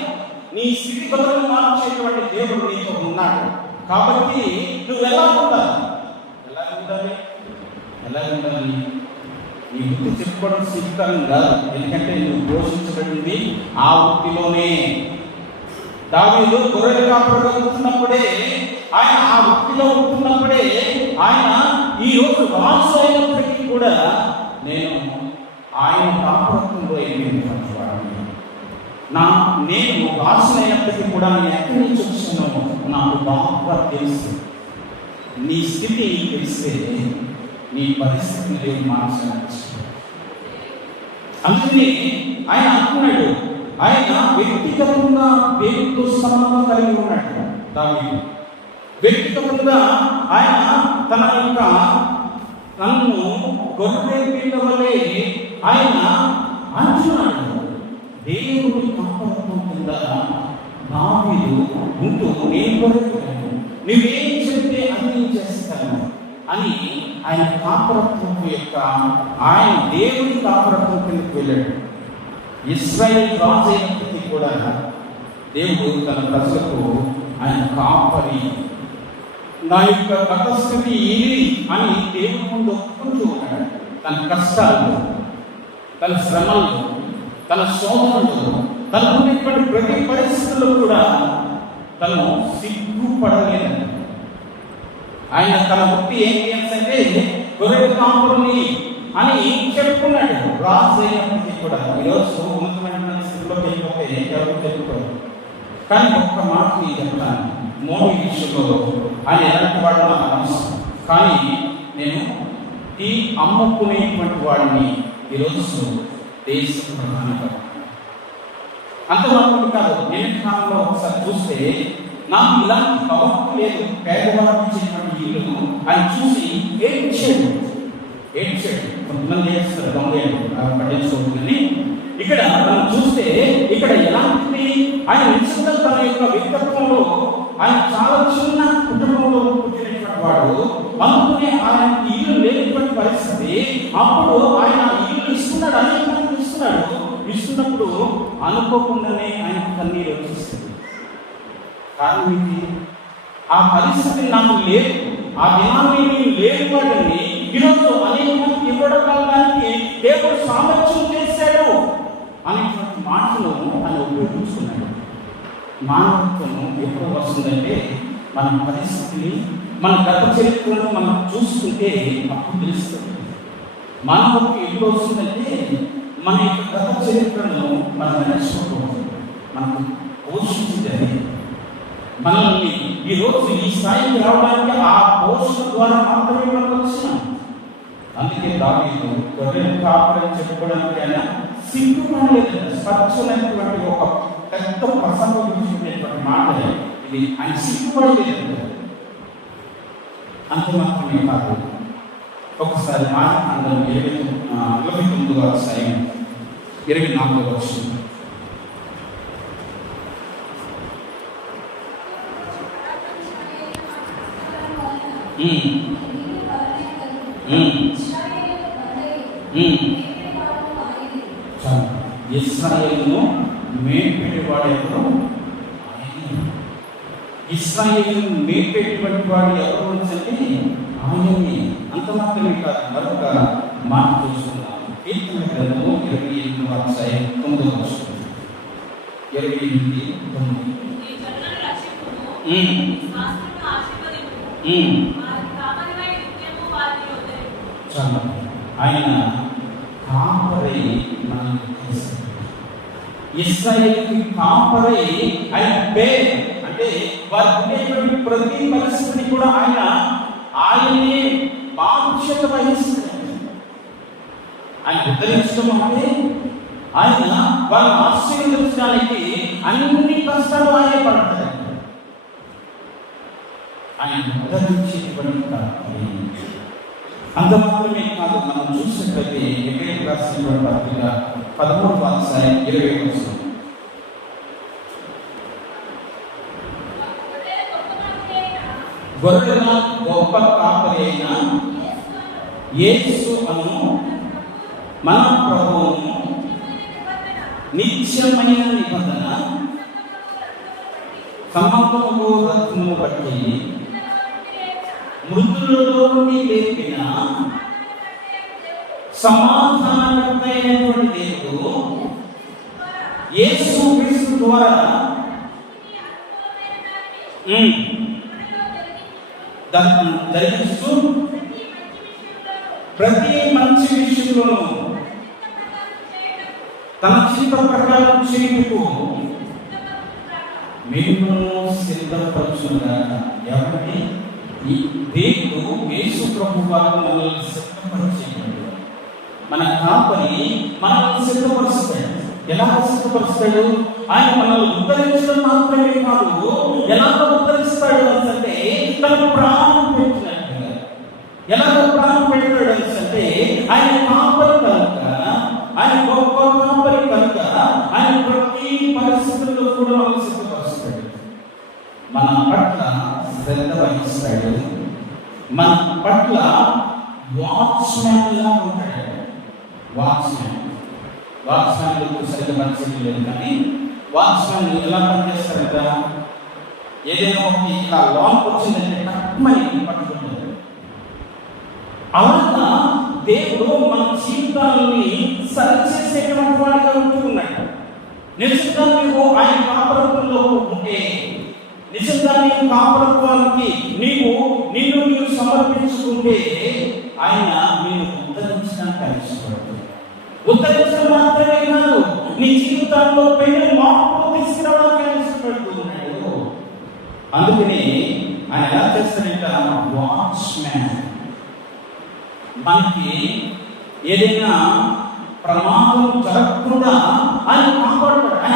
నీ స్థితి బదులు మార్చేటువంటి దేవుడు నీతో ఉన్నాడు. కాబట్టి నువ్వు ఎలా ఉండాలి? నీ వృత్తి చెప్పుకోవడం సిద్ధం కాదు. ఎందుకంటే నువ్వు పోషించబడింది ఆ వృత్తిలోనే. దావీదు గొర్రెలు కాపాడుతున్నప్పుడే, ఆయన ఆ వృత్తిలో ఉంటున్నప్పుడే ఈరోజు రాజు అయినప్పటికీ కూడా నేను ఆయన కాపురత్వంలో ఎదిగినటువంటి వాడిని. నేను రాజు అయినప్పటికీ కూడా నేను ఎక్కడి నుంచి వచ్చానో నాకు బాగా తెలుసు. నీ స్థితి తెలిస్తే నీ పరిస్థితిని మార్చవచ్చు. అందుకని ఆయన అంటున్నాడు, ఆయన వ్యక్తిగతంగా దేవుడితో సంబంధం కలిగి ఉన్నాడు. దావీదు వ్యక్తిగతంగా ఆయన తనను గొర్రె పిల్ల వలె ఆయన అంటున్నాడు. దేవుడి కాపురత్వం కింద దావీదు ఉంటూ నేను గొర్రెపిల్లను, నువ్వేం చెప్తే అది చేస్తాను అని ఆయన కాపురత్వం యొక్క ఆయన దేవుడి కాపురత్వం కిందకి వెళ్ళాడు. ఇశ్రాయేలు రాజు అయినప్పటికీ కూడా దేవుడు తన ప్రజలకు ఆయన కాపరి, నా యొక్క గతస్థితి ఇది అని దేవుడి ముందు ఒప్పుకుంటూ ఉన్నాడు. తన కష్టాలు, తన శ్రమలు, తన శోధనలు, తనకున్నటువంటి ప్రతి పరిస్థితుల్లో కూడా తను సిగ్గుపడలేదు. ఆయన తన వృత్తి ఏంటి అంటే గొర్రెల కాపురిని అని చెప్పుకున్నాడు. రాజు అయినప్పటికీ కూడా ఈరోజు ఉన్నతమైన స్థితిలో వెళ్ళిపోతే ఎవరు చెప్పుకోరు. కానీ ఒక్క మాట నేను చెప్తాను, మోడీ విషయంలో ఆయన ఎలాంటి వాడు నాకు అవసరం, కానీ నేను ఈ అమ్ముకునేటువంటి వాడిని ఈరోజు దేశ ప్రధానంగా అంతవరకు కాదు. నేను కాలంలో ఒకసారి చూస్తే నాకు ఇలాంటి పవర్ లేదు. పేదవాడికి ఇచ్చినటువంటి ఇల్లు ఆయన చూసి ఏడ్చాడు. కొంతమంది చేస్తారు దొంగలు పట్టించుకోవాలి. ఇక్కడ మనం చూస్తే ఇక్కడ ఎలాంటి ఆయన నిశ్చిత తన యొక్క వ్యక్తిత్వంలో ఆయన చాలా చిన్న కుటుంబంలో పుట్టినటువంటి వాడు. అందుకనే ఆయన ఇల్లు లేనటువంటి పరిస్థితి. అప్పుడు ఆయన ఇల్లు ఇస్తున్నాడు, అనేక మంది ఇస్తున్నప్పుడు అనుకోకుండానే ఆయన కన్నీరు వచ్చేస్తుంది. కారణం ఏంటి? ఆ పరిస్థితి నాకు లేదు, ఆ దినాన్ని నేను లేని వాడిని ఈరోజు అనేక మందికి ఇవ్వడం కావడానికి దేవుడు సామర్థ్యం చేశాడు అనేటువంటి మాటను ఆయన ఉపయోగించుకున్నాడు. మానవత్వం ఎప్పుడు వస్తుందంటే మన పరిస్థితిని, మన గత చరిత్రను మనం చూసుకుంటే అప్పుడు తెలుస్తుంది. మానవత్వం ఎప్పుడు వస్తుందంటే మన యొక్క గత చరిత్రను మనం నేర్చుకోకూడదు, మనకు పోషించింది. మనల్ని ఈరోజు ఈ స్థాయికి రావడానికి ఆ పోషణ ద్వారా మాత్రమే మనం వచ్చినాం. అందుకే దావీదు గొర్రెల కాపరి చెప్పుకోవడానికి ఆయన సిగ్గుపడలేదు. స్వచ్ఛమైనటువంటి ఒక పెద్ద ప్రసంగించినటువంటి మాట ఇది. ఆయన సిగ్గుపడలేదు. అంత మాత్రమే కాదు, ఒకసారి ఆదికాండం 29వ అధ్యాయం 24వ వచనం. ఇశ్రాయేలును మేపెట్టేవాడు ఇశ్రాయేలును మేపెట్టేటువంటి వాడు ఎవరు అంటే ఆయనే. అంత మాత్రమే కాదు, మరొక మాట చూస్తున్నాం. కీర్తన గ్రంథము 28వ అధ్యాయం 9వ వచనం. 28:9. ఆయన కాపరై మనల్ని చేశాడు. ఇశ్రాయేలుకి కాపరై ఆయన పేరు అంటే వారు ఉండేటువంటి ప్రతి పరిస్థితిని కూడా ఆయనే బాధ్యత వహిస్తున్నాడు. ఆయన ఉద్ధరించడం అంటే ఆయన వాళ్ళని ఆశీర్వదించడానికి అన్ని కష్టాలు ఆయన పడతాయి. ఆయన ఉద్ధరించేటువంటి కాపరి. అంత మాత్రమే కాదు, మనం చూసినట్లయితే ఎబ్రేయులకు రాసినటువంటి పత్రిక 13వ అధ్యాయం 20వ వచనం. గొర్రెల గొప్ప కాపరి అయిన యేసు అను మన ప్రభువును నిత్యమైన నిబంధన సంబంధము రత్నము బట్టి మృతులలో నుండి లేపిన సమాధానకర్త అయినటువంటి దేవుడు యేసు క్రీస్తు ద్వారా జరిగిస్తూ ప్రతి మంచి విషయంలోనూ తన చిత్త ప్రకారం చేయుటకు మేము సిద్ధపరచుగాక. ఎవరిని? ఈ దేవుడు యేసు ప్రభు వారు మనల్ని సిద్ధపరిచేవాడు. మన కాపరి మనల్ని సిద్ధపరుస్తాడు. ఎలా సిద్ధపరుస్తాడు? ఆయన మనల్ని ఉద్ధరించడం మాత్రమే కాదు, ఎలా ఉద్ధరిస్తాడు అంటే తన ప్రాణం పెట్టినట్టుగా. ఎలా ప్రాణం పెట్టాడు అంటే ఆయన కాపరి కనుక, ఆయన గొప్ప కాపరి కనుక ఆయన ప్రతి పరిస్థితుల్లో కూడా మనల్ని సిద్ధపరుస్తాడు. మన పట్ల శ్రద్ధ వహిస్తాడు. మన పట్ల వాచ్మ్యాన్ లా ఉంటాడు. వాచ్మ్యాన్ సరిగ్గా పనిచేయడం లేదు, కానీ వాచ్మ్యాన్ ఎలా పనిచేస్తారంట? ఏదైనా ఒక ఇలా లోన్ వచ్చిందంటే తక్కువని పట్టుకుంటారు. అలాగా దేవుడు మన జీవితాలని సరిచేసేటువంటి వాడిగా ఉంటూ ఉన్నాడు. నిజంగా నువ్వు ఆయన కాపరత్వంలో ఉంటే, నిజంగా నీవు కాపరత్వానికి నిన్ను సమర్పించుకుంటే ఆయన నిన్ను ఉద్ధరించడానికి ఇష్టపడతాడు. ఉద్ధరించడం మాత్రమే కాదు, నీ జీవితంలో పెను మార్పు తీసుకురావడానికి ఇష్టపడుతున్నాడు. అందుకని ఆయన ఎలా చేస్తాడంట? వాచ్మ్యాన్. మనకి ఏదైనా ప్రమాదం జరగకుండా ఆయన కాపాడుతాడు. ఆయన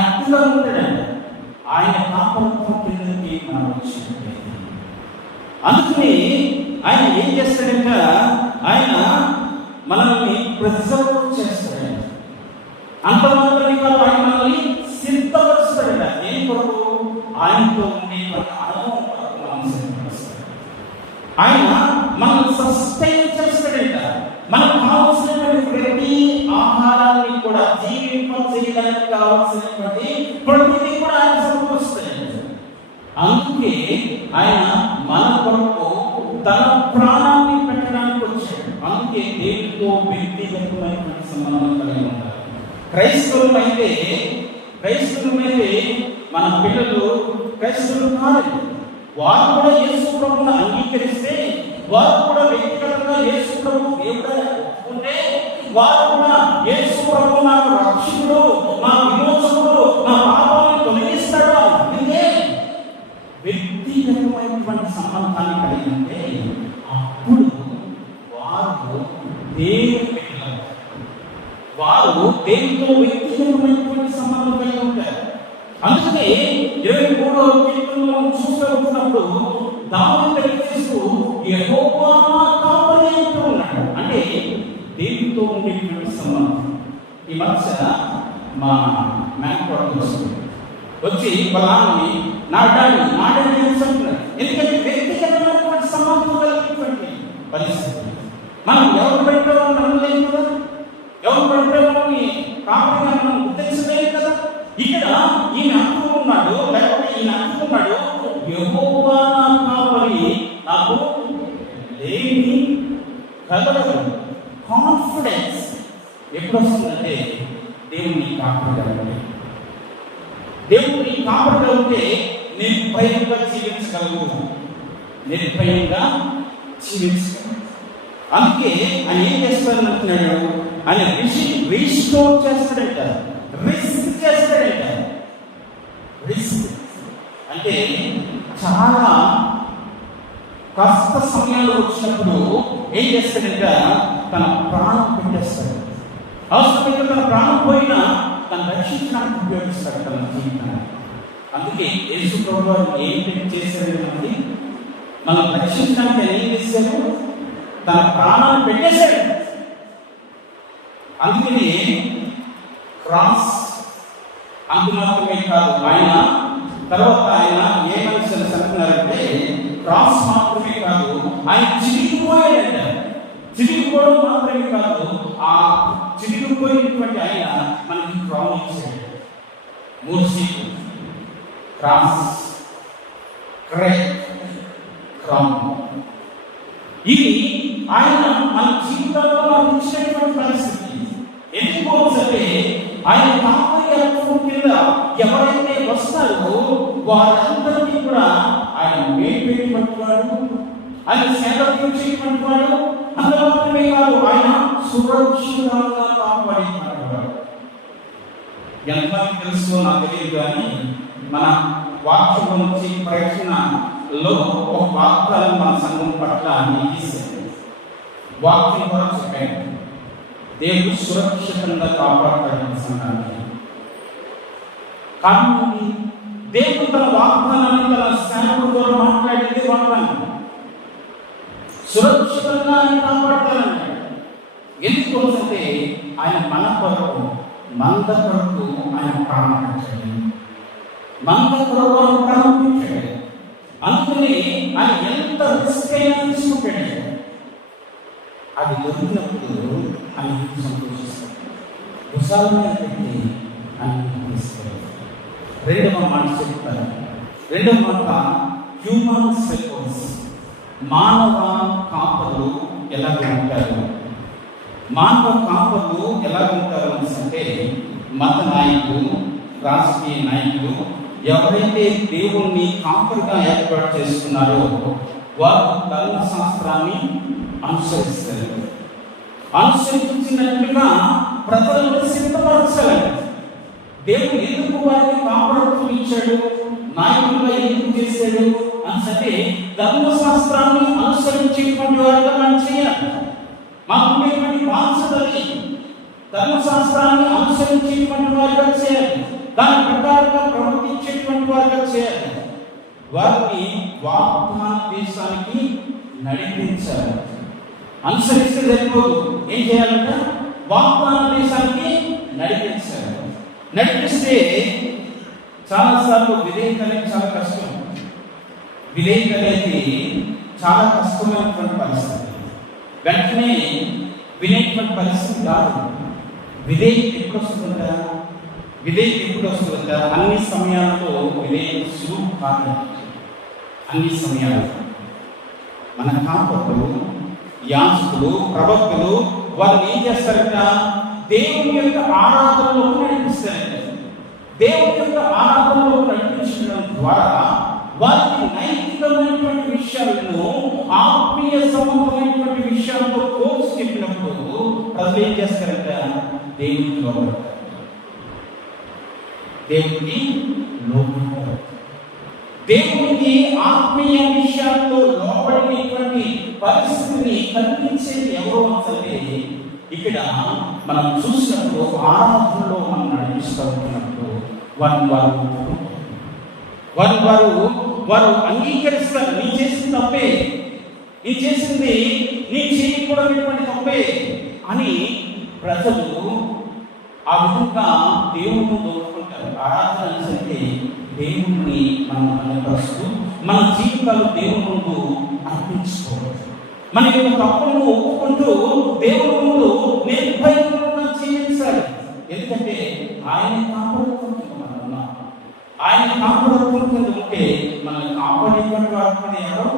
అట్టుగా ఉంటాడంట. ఆయన కాపాడుతూ కిందకి మనం వచ్చినట్టు. అందుకని ఆయన ఏం చేస్తాడంట? ఆయన మనల్ని ప్రిజర్వ్ చేస్తాడంట. అంత మాత్రమే కాదు, ఆయన మనల్ని సిద్ధపరుస్తాడంట. ఏం కొరకు? ఆయనతో ఉండేటువంటి అనుభవం కొరకు మనల్ని సిద్ధపరుస్తాడు. ఆయన మనల్ని సస్టైన్ చేస్తాడంట. మనకు కావాల్సినటువంటి ప్రతి ఆహారాన్ని కూడా జీవింపజేయడానికి కావాల్సినటువంటి ప్రతిదీ కూడా ఆయన సమకూరుస్తాడు. అందుకే ఆయన మన కొరకు తన ప్రాణాన్ని పెట్టడానికి వచ్చాడు. అందుకే దేవుడితో వ్యక్తిగతమైనటువంటి సంబంధం కలిగి ఉండాలి. క్రైస్తవులమైతే మన పిల్లలు క్రైస్తవులు కాదు. వారు కూడా యేసు ప్రభువును అంగీకరిస్తే, వారు కూడా వ్యక్తిగతంగా యేసు ప్రభువు దేవుడని ఒప్పుకుంటే, వారు కూడా యేసు ప్రభువు నాకు రక్షకుడు, నా విమోచకుడు, నా పాపాలను తొలగిస్తాడు అంటే వ్యక్తిగతమైనటువంటి సంబంధాన్ని కలిగి ఉంటే అప్పుడు వారు దేవుని పిల్లలు. వారు దేవునితో వ్యక్తిగతమైనటువంటి సంబంధం కలిగి ఉంటారు. అందుకే 23వ కీర్తనలో చూస్తూ ఉంటున్నప్పుడు దావీదు తెలియజేస్తూ యెహోవా నా కాపరి అంటూ ఉన్నాడు. అంటే దేవునితో ఉండేటువంటి సంబంధం. ఈ మధ్య మా మేనకోడలు వచ్చి బలాన్ని నా డాడీ అంటున్నారు. ఎందుకంటే వ్యక్తిగతమైనటువంటి సంబంధం కలిగినటువంటి పరిస్థితి. మనం ఎవరు పెట్టాలో నమ్మలేదు కదా, ఎవరు పెట్టాలని కాపరిగా మనం గుర్తించలేదు కదా. ఇక్కడ ఈయన అంటున్నాడు, లేకపోతే ఈయన అంటున్నాడు, యెహోవా నా కాపరి, నాకు లేమి కలగదు. కాన్ఫిడెన్స్ ఎప్పుడు వస్తుందంటే దేవుని కాపరిగా ఉంటే, దేవుని కాపరిగా ఉంటే నిర్భయంగా జీవించగలవు. అందుకే ఆయన ఏం చేస్తాడని అంటున్నాడు? ఆయన రీస్టోర్ చేస్తాడంట, రిస్క్ చేస్తాడంట. రిస్క్ అంటే చాలా కష్ట సమయాలు వచ్చినప్పుడు ఏం చేస్తాడంట? తన ప్రాణం పెట్టేస్తాడు. అవసరమైతే తన ప్రాణం పోయినా తను రక్షించడానికి ఉపయోగిస్తాడు తన జీవితాన్ని. అందుకే యేసు ప్రభువు ఏంటి చేశాడు? మనం రక్షించడానికి ఏం చేశాడు? తన ప్రాణాన్ని పెట్టేశాడు. అందుకని క్రాస్ అందు మాత్రమే కాదు, ఆయన తర్వాత ఆయన ఏమని అంటున్నారంటే క్రాస్ మాత్రమే కాదు, ఆయన చిరిగిపోయాడంట. చిరిగిపోవడం మాత్రమే కాదు, ఆ చిరిగిపోయినటువంటి ఆయన మనకి క్రౌన్ ఇచ్చాడు. 3 సీట్లు, క్రాస్, క్రౌన్. ఇది ఆయన మన జీవితంలో మనకు ఇచ్చినటువంటి పరిస్థితి. ఎందుకు అంటే ఆయన కాపరిత్వం కింద ఎవరైతే వస్తారో వారందరికీ కూడా ఆయన మేపేటువంటి వాడు, ఆయన సేవ తీర్చేటువంటి వాడు. అంత మాత్రమే కాదు, ఆయన సురక్షితంగా కాపాడేవాడు. ఎంతమంది తెలుసు నాకు తెలియదు, కానీ మన వాక్యం నుంచి ప్రయత్నంలో ఒక వాక్యాలను మన సంఘం పట్ల వాక్యం ద్వారా చెప్పాను. దేవుడు సురక్షితంగా కాపాడతాడు సంఘాన్ని. కానీ దేవుడు తన వాగ్దానాన్ని తన సేవకుల ద్వారా మాట్లాడేది వాగ్దానం. సురక్షితంగా ఆయన కాపాడతానన్నాడు. ఎందుకు అంటే ఆయన మన కొరకు, మంద కొరకు ఆయన ప్రాణం పెట్టాడు. మంద కొరకు ఆయన ప్రాణం పెట్టాడు. అందుకని ఆయన ఎంత రిస్క్ అయినా తీసుకుంటాడు. అది దొరికినప్పుడు ఆయన సంతోషిస్తాడు. విశాలమైన పెట్టి ఆయన తీసుకెళ్ళాడు. రెండవ మాట చెప్తారు. రెండవ మాట హ్యూమన్ సెల్ఫోన్స్, మానవ కాపలు ఎలాగ ఉంటారు. మానవ కాపలు ఎలాగ ఉంటారు అంటే, మత నాయకులు, రాజకీయ నాయకులు ఎవరైతే దేవుణ్ణి కాపరిగా ఏర్పాటు చేసుకున్నారో వారు ధర్మశాస్త్రాన్ని అనుసరిస్తారు. అనుసరించినట్లుగా ప్రజలను సిద్ధపరచాలి. దేవుడు ఎందుకు వారిని కాపాడుతూ ఇచ్చాడు, నాయకులుగా ఎందుకు చేశాడు అంటే ధర్మశాస్త్రాన్ని అనుసరించేటువంటి వారిగా మనం చేయాలి. మాకున్నటువంటి బాధ్యతని ధర్మశాస్త్రాన్ని అనుసరించేటువంటి వారిగా చేయాలి. దాని ప్రకారంగా ప్రవర్తించేటువంటి వారిగా చేయాలి. వారిని వాగ్దాన దేశానికి నడిపించాలి. అనుసరిస్తే సరిపోదు, ఏం చేయాలంటే వాగ్దాన దేశానికి నడిపించాలి. నడిపిస్తే చాలాసార్లు విధేయత అనేది చాలా కష్టం. విధేయత అనేది చాలా కష్టమైనటువంటి పరిస్థితి. వెంటనే వినేటువంటి పరిస్థితి కాదు. విధేయత ఎప్పుడు వస్తుందా? విధేయత ఎప్పుడు వస్తుందా? అన్ని సమయాల్లో విధేయత సులువు కాదు. అన్ని సమయాలు మన కాపరులు, యాజకులు, ప్రవక్తలు వాళ్ళు ఏం చేస్తారట? దేవుని యొక్క ఆరాధనలోకి నడిపిస్తారు. దేవుని యొక్క ఆరాధనలో నడిపించడం ద్వారా వారికి నైతికమైనటువంటి విషయాలను, ఆత్మీయ సంబంధమైనటువంటి విషయాలతో పోల్చి చెప్పినప్పుడు ప్రజలు ఏం చేస్తారంట? దేవునికి లోపడతారు. దేవునికి లోపడతారు. దేవునికి ఆత్మీయ విషయాల్లో లోపడినటువంటి పరిస్థితిని కల్పించేది ఎవరో అంటే ఇక్కడ మనం చూసినప్పుడు ఆరాధనలో మనం నడిపిస్తూ ఉంటున్నప్పుడు వారు అంగీకరిస్తారు. నీ చేసింది తప్పే, నీ చేసింది నీ చేయకూడనటువంటి తప్పే అని ప్రజలు ఆ విధంగా దేవుని దొరుకుంటారు. ఆరాధన అంటే దేవుణ్ణి మనం కనపరుస్తూ మన జీవితాలు దేవుని ముందు అర్పించుకోవాలి. మన యొక్క తప్పులను ఒప్పుకుంటూ దేవుని ముందు నిర్భయంగా జీవించాలి. ఎందుకంటే ఆయన కాపాడుకుంటున్నాం. ఆయన కాపాడుకుంటుంది ఉంటే మనల్ని కాపాడేటువంటి వారు ఎవరు?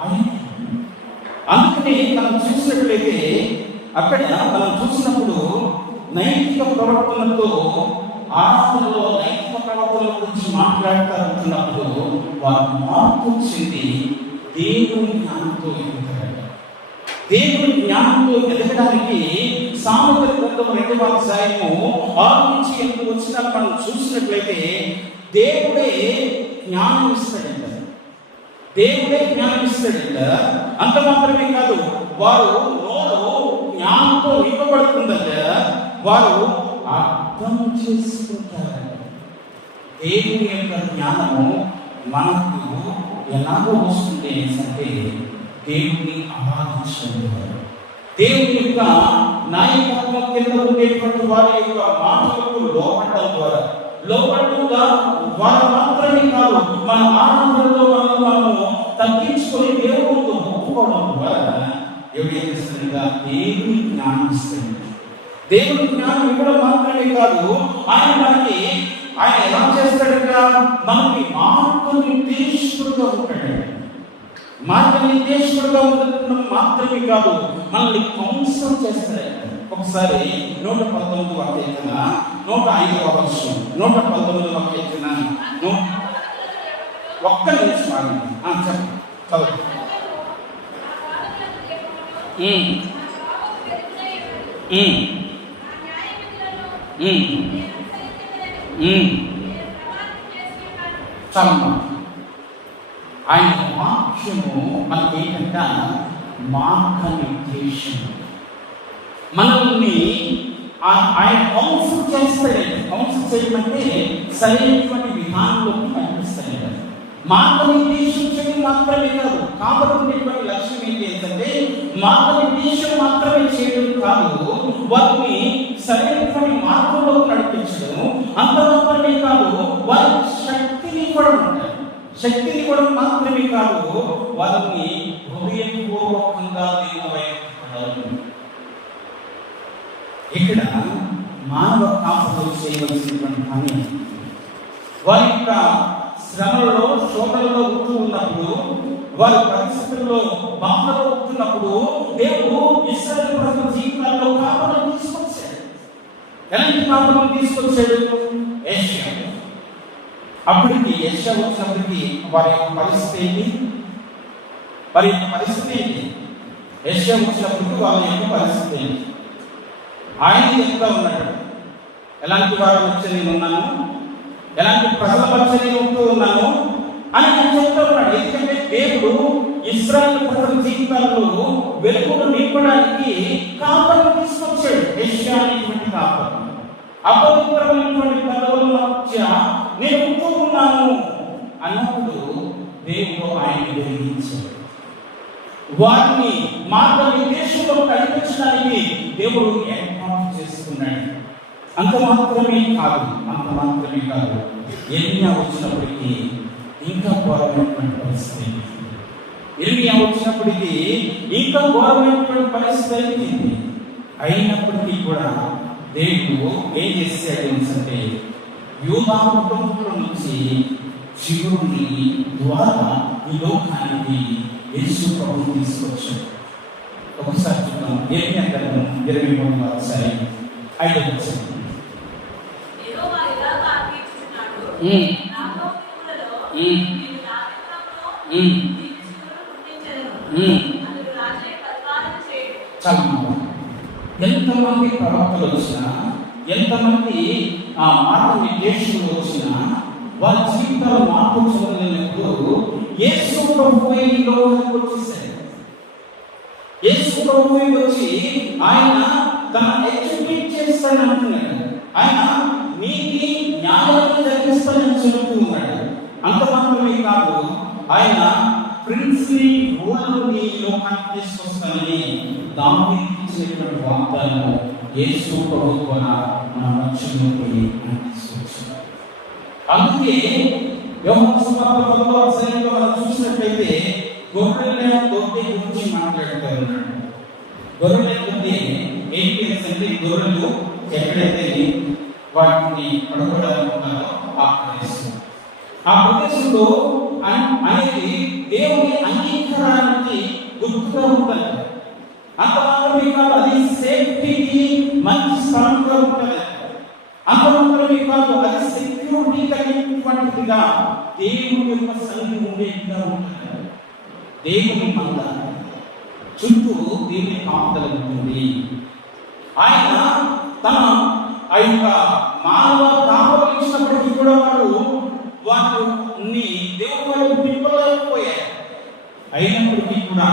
ఆయన. అందుకని మనం చూసినట్లయితే అక్కడ మనం చూసినప్పుడు నైతిక ప్రవర్తనతో ఆరాధనలో నైతిక ప్రవర్తన గురించి మాట్లాడుతున్నప్పుడు వారు మార్పు చెంది దేవుని జ్ఞానంతో ఎదుగుతారు. దేవుని జ్ఞానంతో ఎదగడానికి సామెతల గ్రంథం 2వ అధ్యాయము 6 నుంచి 8 వచనాలు మనం చూసినట్లయితే దేవుడే జ్ఞానం ఇస్తాడంట. దేవుడే జ్ఞానం ఇస్తాడంట. అంత మాత్రమే కాదు, వారు నోరు జ్ఞానంతో నింపబడుతుందంట. వారు అర్థం చేసుకుంటారంట. దేవుని యొక్క జ్ఞానము మనకు ఎలాగో వస్తుంది అంటే దేవుని ఆరాధించడం, దేవుని యొక్క నాయకత్వం కింద ఉండేటువంటి వారి యొక్క మాటలకు లోపడడం ద్వారా మాత్రమే కాదు, మన ఆనందంలో మనము తగ్గించుకొని దేవుడు ఒప్పుకోవడం ద్వారా ఎవరు ఏం చేస్తారంగా దేవుని జ్ఞానం ఇస్తుంది. దేవుని జ్ఞానం ఇవ్వడం మాత్రమే కాదు, ఆయన ఎలా చేస్తాడంగా మనకి మార్గనిర్దేశకుడుగా ఉంటాడు. మార్గనిర్దేశకుడుగా ఉండడం మాత్రమే కాదు, మనల్ని కౌన్సిల్ చేస్తాడు. ఒకసారి 119వ కీర్తన 105వ వచనం, 119వ కీర్తన ఒక్క నిమిషం చెప్పండి. ఉమ్, ఉమ్, ఉమ్, ఉమ్. చాలా ఆయన వాక్యము మనకి ఏంటంటే మార్గనిర్దేశం. మనల్ని ఆయన కౌన్సిల్ చేస్తాడండి. కౌన్సిల్ చేయమంటే సరైనటువంటి విధానంలోకి కనిపిస్తాడు. మార్గనిర్దేశం చేయడం మాత్రమే కాదు, కాబట్టినటువంటి లక్ష్యం ఏంటంటే మార్గనిర్దేశం మాత్రమే చేయడం కాదు, వారిని సరైనటువంటి మార్గంలో నడిపించడం. అంత మాత్రమే కాదు, వారికి శక్తిని ఇవ్వడం. శక్తిని ఇవ్వడం మాత్రమే కాదు, వారిని హృదయపూర్వకంగా ఇక్కడ మానవ కాపులు చేయవలసినటువంటి పని, వారి యొక్క శ్రమలలో శోధనలో ఉంటూ ఉన్నప్పుడు, వారి పరిస్థితుల్లో బాధలో ఉంటున్నప్పుడు దేవుడు ఇశ్రాయేలు ప్రజల జీవితాల్లో కాపులను తీసుకొచ్చాడు. ఎలాంటి కాపులను తీసుకొచ్చాడు? యెషయా. అప్పటికి యెషయా వచ్చినప్పటికీ వారి యొక్క పరిస్థితి ఏంటి? యెషయా వచ్చినప్పటికీ వాళ్ళ యొక్క పరిస్థితి ఏంటి? ఆయన చెప్తా ఉన్నాడు, ఎలాంటి వారి మధ్య నేను ఉన్నాను, ఎలాంటి ప్రజల మధ్య నేను ఉంటూ ఉన్నాను అని ఆయన చెప్తా ఉన్నాడు. ఎందుకంటే దేవుడు ఇశ్రాయేలు ప్రజల జీవితాల్లో వెలుగును నింపడానికి కాపరిని తీసుకొచ్చాడు. యెషయా అనేటువంటి కాపరి అపవిత్రమైనటువంటి పదవుల మధ్య నేను ఉంటూ ఉన్నాను అన్నప్పుడు దేవుడు ఆయన్ని వెలిగించాడు. వారిని మార్గనిర్దేశంలో కనిపించడానికి దేవుడు ఏర్పాటు చేసుకున్నాడు. అంత మాత్రమే కాదు, ఎర్మియా వచ్చినప్పటికీ ఇంకా ఘోరమైనటువంటి పరిస్థితి. అయినప్పటికీ కూడా దేవుడు ఏం చేశాడు అంటే యూదా కుటుంబంలో నుంచి చిగురుని ద్వారా ఈ లోకానికి యేసు ప్రభువు తీసుకొచ్చాడు. ఒకసారి చూద్దాం. యెర్మియా గ్రంథం 23వ అధ్యాయం 5వ వచనం. ఎంతమంది ప్రవక్తలు వచ్చినా, ఎంతమంది ఆ మార్గనిర్దేశకులు వచ్చినా, వారి జీవితాలు మార్పు చెందలేనప్పుడు యేసు ప్రభువే ఈ లోకానికి వచ్చేసాడు. యేసు ప్రభువే వచ్చి ఆయన తన ఎగ్జిక్యూట్ చేస్తానని అంటున్నాడు. ఆయన నీతి న్యాయాన్ని జరిగిస్తానని చెబుతూ ఉన్నాడు. అంత మాత్రమే కాదు, ఆయన ప్రిన్స్లీ రూలర్ని ఈ లోకానికి తీసుకొస్తానని దావీదుకు ఇచ్చినటువంటి వాగ్దానం యేసు ప్రభువు ద్వారా మన మధ్యలోకి తీసుకొచ్చాడు. అందుకే యోహాను సువార్త 10వ అధ్యాయంలో మనం చూసినట్లయితే గొర్రెల దొడ్డి గురించి మాట్లాడుతూ ఉన్నాడు. గొర్రెల దొడ్డి ఏంటి అంటే గొర్రెలు ఎక్కడైతే వాటిని పడుకోవడానుకున్నారో ఆ ప్రదేశంలో అనేది దేవుని అంగీకారానికి గుర్తుగా ఉంటుంది. అంత మాత్రమే కాదు, అది సేఫ్టీకి మంచి స్థలంగా ఉంటుంది. అంత మాత్రమే కాదు, అది సెక్యూరిటీ కలిగినటువంటిదిగా దేవుని యొక్క సన్నిధి ఉండేదిగా ఉంటుంది. దేవుని మంద చుట్టూ దేవుని కాపుదల ఉంటుంది. ఆయన తన ఆ యొక్క మానవ కాపుదల ఇచ్చినప్పటికీ కూడా వాటిని దేవుని వైపు తిప్పలేకపోయారు. అయినప్పటికీ కూడా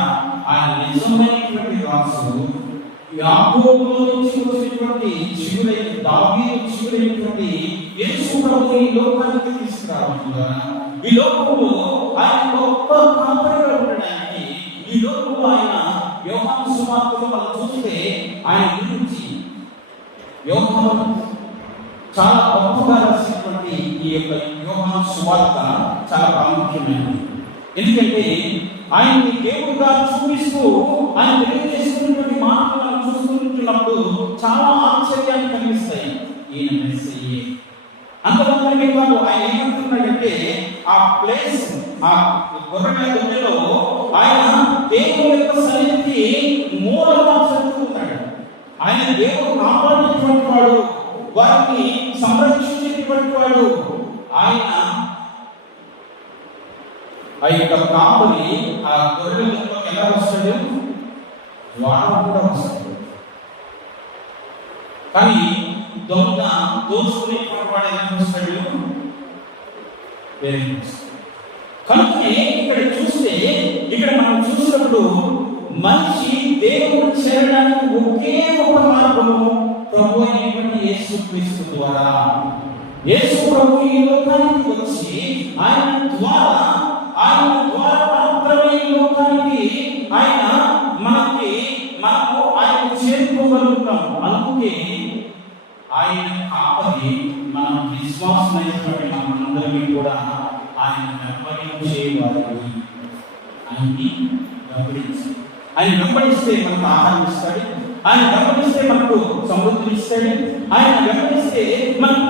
ఆయన నిజమైనటువంటి రాసు యాకోబులో నుంచి వచ్చినటువంటి చిగురైన దావీదు చిగురైనటువంటి యేసు ప్రభువుని ఈ లోకానికి తీసుకురావడం, ఈ లోకంలో ఆయన గొప్ప కాపరిగా ఉండడానికి, ఈ లోకంలో ఆయన యోహాను సువార్తలో మనం చూస్తే ఆయన గురించి యోహాను చాలా గొప్పగా రాసినటువంటి ఈ యొక్క యోహాను సువార్త చాలా ప్రాముఖ్యమైనది. ఎందుకంటే ఆయన్ని దేవుడుగా చూపిస్తూ ఆయన తెలియజేస్తున్నటువంటి మాటలను చూస్తున్నప్పుడు చాలా ఆశ్చర్యాన్ని కలిగిస్తాయి. ఈయన మెస్సీయే. అంతమాత్రమే కాదు, ఆయన ఏమంటున్నాడంటే ఆ ప్లేస్, ఆ గొర్రెల దొడ్డిలో ఆయన దేవుని యొక్క సన్నిధికి మూలంగా చెప్తూ ఉన్నాడు. ఆయన దేవుడు కాపాడేటువంటి వాడు, వారిని సంరక్షించేటువంటి వాడు. ఆయన ఆ యొక్క కాపుని ఆ గొర్రెలలోకి ఎలా వస్తాడు? ద్వారం కూడా వస్తాడు. కానీ దొంగ దోచుకునేటువంటి వాడు ఎలా వస్తాడు? వేరే కనుకనే ఇక్కడ మనం చూసినప్పుడు మనిషి దేవుడు చేరడానికి ఒకే ఒక మార్గము ప్రభు అయినటువంటి యేసుక్రీస్తు ద్వారా. యేసు ప్రభు ఈ లోకానికి వచ్చి ఆయన ద్వారా మాత్రమే ఈ లోకానికి మనము ఆయన చేరుకోగలుగుతాము. అందుకే ఆయన కాపరి మనం విశ్వాసమైనటువంటి మనందరికీ కూడా ఆయన వెంబడించేవారిని. ఆయన వెంబడిస్తే మనకు ఆహారం ఇస్తాడు, ఆయన వెంబడిస్తే మనకు సమృద్ధిని ఇస్తాడు, ఆయన వెంబడిస్తే మనకు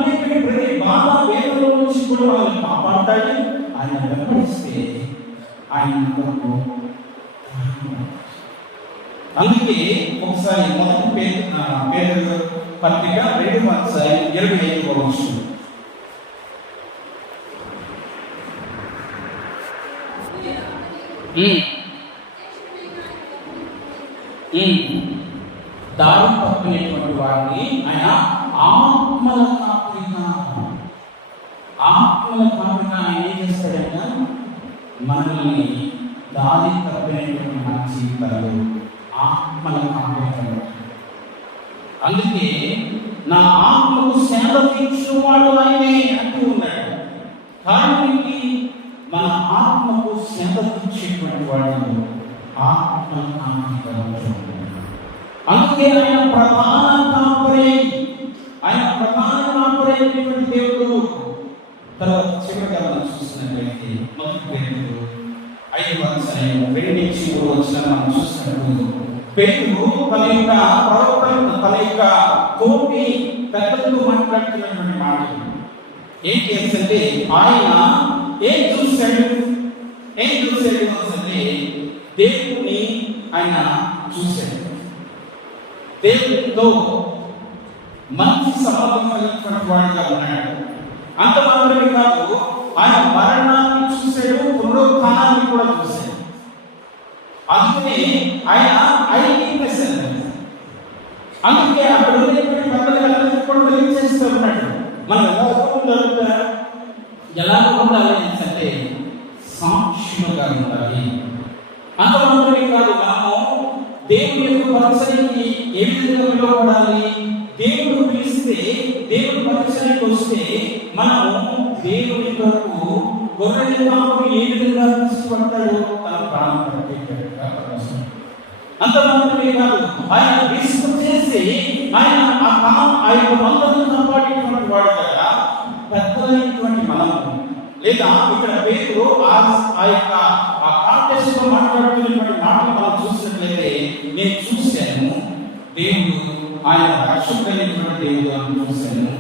ప్రతి బాధ వేదనలో నుంచి కూడా మనల్ని కాపాడుతాడు. ఆయన వెంబడిస్తే ఆయన అందుకే ఒకసారి మొదటి పేదల పత్రిక 2:25 వచనం. దారి తప్పినటువంటి వారిని ఆయన ఆత్మల కాపురిగా ఆయన ఏం చేస్తాడంట? మనల్ని దారి తప్పినటువంటి మన జీవితాలు ఆత్మల కాపురిగా. అందుకే నా ఆత్మకు సేవ తీర్చువాడు ఆయనే అంటూ ఉన్నాడు. కారణానికి మన ఆత్మకు సేవ తీర్చేటువంటి వాడు ఆత్మల కాపురిగా. అందుకే ఆయన ప్రధాన కాపురైనటువంటి దేవుడు. తర్వాత చివరిగా మనం చూసినట్లయితే మొదటి పేతురు 5:2 మనం చూసినప్పుడు పేతురు తన యొక్క కోపి పెద్దలతో మాట్లాడుతున్నటువంటి మాటలు ఏంటి అంటే, ఆయన ఏం చూశాడు అంటే దేవుణ్ణి ఆయన చూశాడు. దేవుడితో మంచి సంబంధం కలిగినటువంటి వాడిగా ఉన్నాడు. అంత మాత్రమే కాదు, ఆయన మరణాన్ని చూశాడు, పునరుత్థానాన్ని కూడా చూశాడు. అందుకని ఆయన ఐక్యత. అందుకే అక్కడ ఉన్నటువంటి పద్ధతులు కూడా తెలియజేస్తూ ఉన్నాడు. మనం ఎలా ఉండాలి అంటే సాక్షిగా ఉండాలి. అంత మాత్రమే కాదు, మనము దేవుని యొక్క పరిచయానికి ఏ విధంగా పిలువబడాలి? దేవుడు పిలిస్తే, దేవుడి పరిచయానికి వస్తే మనము దేవుని కొరకు గొర్రెల కాపురు ఏ విధంగా తీసుకుంటాడో తన ప్రాణం పెట్టేటట్టుగా. అంత మాత్రమే కాదు, ఆయన విసుగు చేసి ఆయన ఆ యొక్క మందలను కాపాడేటువంటి వాడు కదా. పెద్దలైనటువంటి మనము లేదా ఇక్కడ పేతురు ఆ యొక్క కాంటెక్స్ట్ లో మాట్లాడుతున్నటువంటి మాటలు మనం చూసినట్లయితే, నేను చూశాను దేవుడు ఆయన రక్షకుడైనటువంటి దేవుడు అని చూశాను.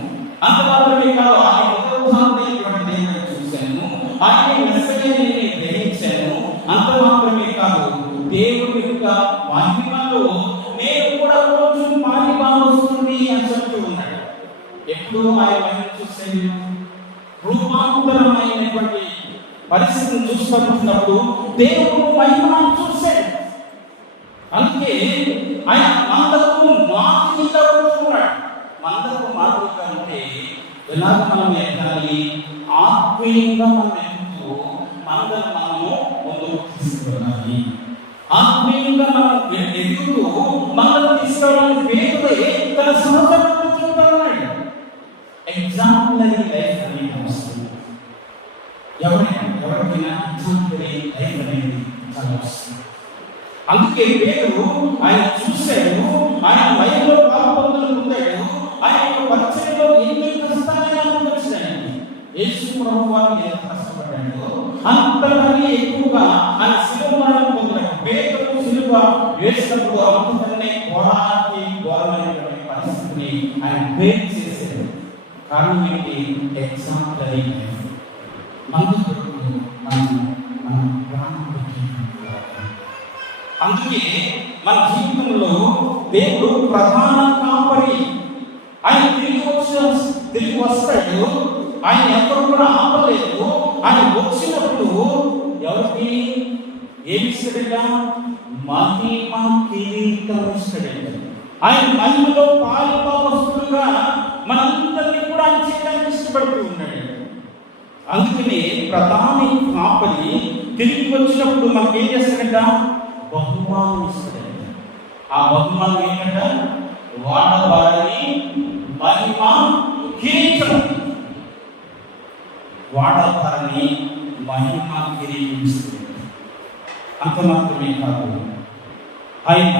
అంత మాత్రమే కాదు, ఆయన పునరుత్థానమైనటువంటి దేవుడిని చూశాను, ఆయన మెస్సీయని గ్రహించాను. అంత మాత్రమే కాదు, దేవుడి యొక్క మహిమలో నేను కూడా కొంచెం మహిమ వస్తుంది అని చెప్తూ ఉన్నాడు. ఎప్పుడు ఆయన మహిమ చూశాను, రూపాంతరమైనటువంటి పరిస్థితిని చూసుకుంటున్నప్పుడు దేవుడు మహిమను చూశాడు. అందుకే ఆయన మందకు మాదిరిగా ఉంటున్నాడు. మందకు మాదిరిగా ఉంటే ఎలాగ మనం ఎక్కాలి? ఆత్మీయంగా మనం ఎక్కుతూ మందను మనము ముందుకు తీసుకురావాలి. ఆత్మీయంగా మనం ఎదుగుతూ మందను తీసుకురావాలని పేరుపై తన సహచరులతో చూడాలన్నాడు. ఎగ్జాంపులరీ లైఫ్ అనేది వస్తుంది. ఎవరికైనా ఎగ్జాంపులరీ లైఫ్ అనేది చాలా వస్తుంది. అందుకే పేరు ఆయన చూశాడు, ఆయన మహిమలో పాల్పొందులు పొందాడు, ఆయన పరిచయంలో ఎన్ని కష్టాలైనా వచ్చినాయండి. యేసు ప్రభువారు ఎంత కష్టపడ్డాడో అంతకన్నా ఎక్కువగా ఆయన శిలువ మరణం పొందాడు. పేతురు శిలువ వేసినప్పుడు అంతకన్నా ఘోరమైనటువంటి పరిస్థితిని ఆయన పేరు చేశాడు. కారణం ఏంటి? ఎగ్జాంపులరీ మందు మనం ప్రాణం. అందుకే మన జీవితంలో దేవుడు ప్రధాన కాపరి. ఆయన తిరిగి వస్తాడు. ఆయన ఎప్పుడు కూడా ఆపలేదు. ఆయన వచ్చినప్పుడు ఎవరికి ఏమి ఇస్తాడట? మహిమ కిరీటం ఇస్తాడండి. ఆయన మహిమలో పాలుభాగస్తులుగా మనందరినీ కూడా ఆయన చేయడానికి ఇష్టపడుతూ ఉన్నాడు. అందుకని ప్రధాని కాపరి తిరిగి వచ్చినప్పుడు మనకి ఏం చేస్తాడంట? బహుమానం ఇస్తాడంట. ఆ బహుమానం ఏంటంట? వాడబారని మహిమ కిరీటం. వాడబారని మహిమ కిరీటం ఇస్తాడు. అంత మాత్రమే కాదు, ఆయన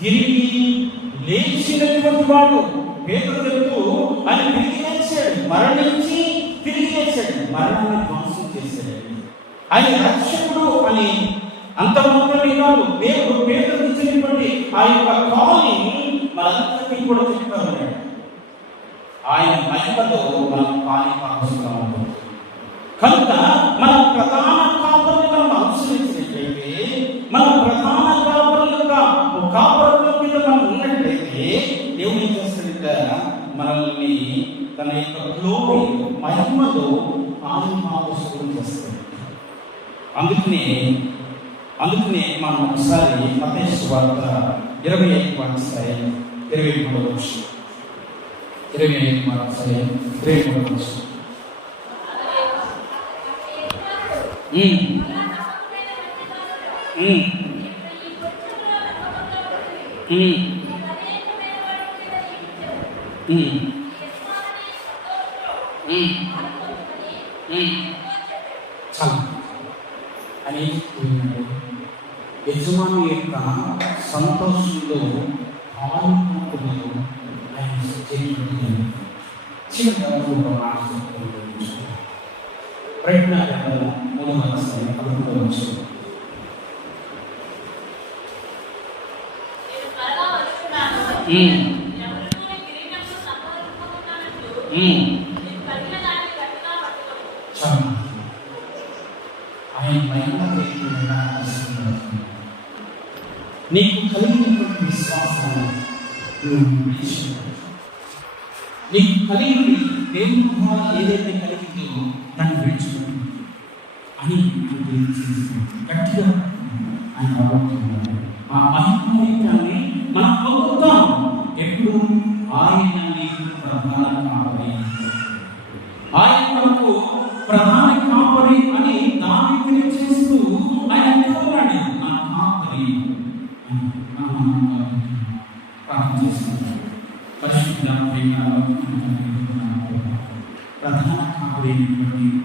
తిరిగి లేచినటువంటి వాడు. పేతురు చెప్తూ ఆయన తిరిగి లేచాడు, మరణించి తిరిగి లేచాడు, మరణాన్ని ధ్వంసం చేశాడు. ఆయన రక్షకుడు అని అంత మాత్రమే కాదు, దేవుడు పేతురుకి ఇచ్చినటువంటి ఆ యొక్క కాలింగ్ మనందరికీ కూడా చెప్తా ఉన్నాడు. ఆయన మహిమలో మనం పాలిభాగస్తులుగా ఉంటాం. కనుక మన ప్రధాన కాపరిని మనం అనుసరించినట్లయితే, మన ప్రధాన కాపరుల కింద మనం ఉన్నట్లయితే దేవుడు ఏం చేస్తాడంటే మనల్ని తన యొక్క గ్లోరీ మహిమలో పాలిభాగస్తులు చేస్తాడు. అందుకనే మనం ఒకసారి మత్తయి సువార్త 25వ అధ్యాయం 23వ వచనం 25వ అధ్యాయం 23వ వచనం. చాలా అని యజమాని యొక్క సంతోషంలో పాల్గొంటున్నారు. ఆయన చిన్న ప్రయత్న 3వ అధ్యాయం 11వ వచనం. ఆయన నీకు కలిగినటువంటి విశ్వాసాన్ని నీకు కలిగి దేవుని ద్వారా ఏదైతే కలిగిందో దాన్ని విడిచిపెట్టు అని గట్టిగా ఆయన అడుగుతున్నాడు. ఆ మహిమాన్ని మనం పొందుతాం ఎప్పుడు? ఆయన నీకు ప్రధాన కాపరి, ఆయన మనకు ప్రధాన కాపరి అని దాన్ని తెలియజేస్తూ ఆయన అంటున్నాడు, నా కాపరి ప్రార్థన చేస్తున్నాడు. ప్రధాన కాపరి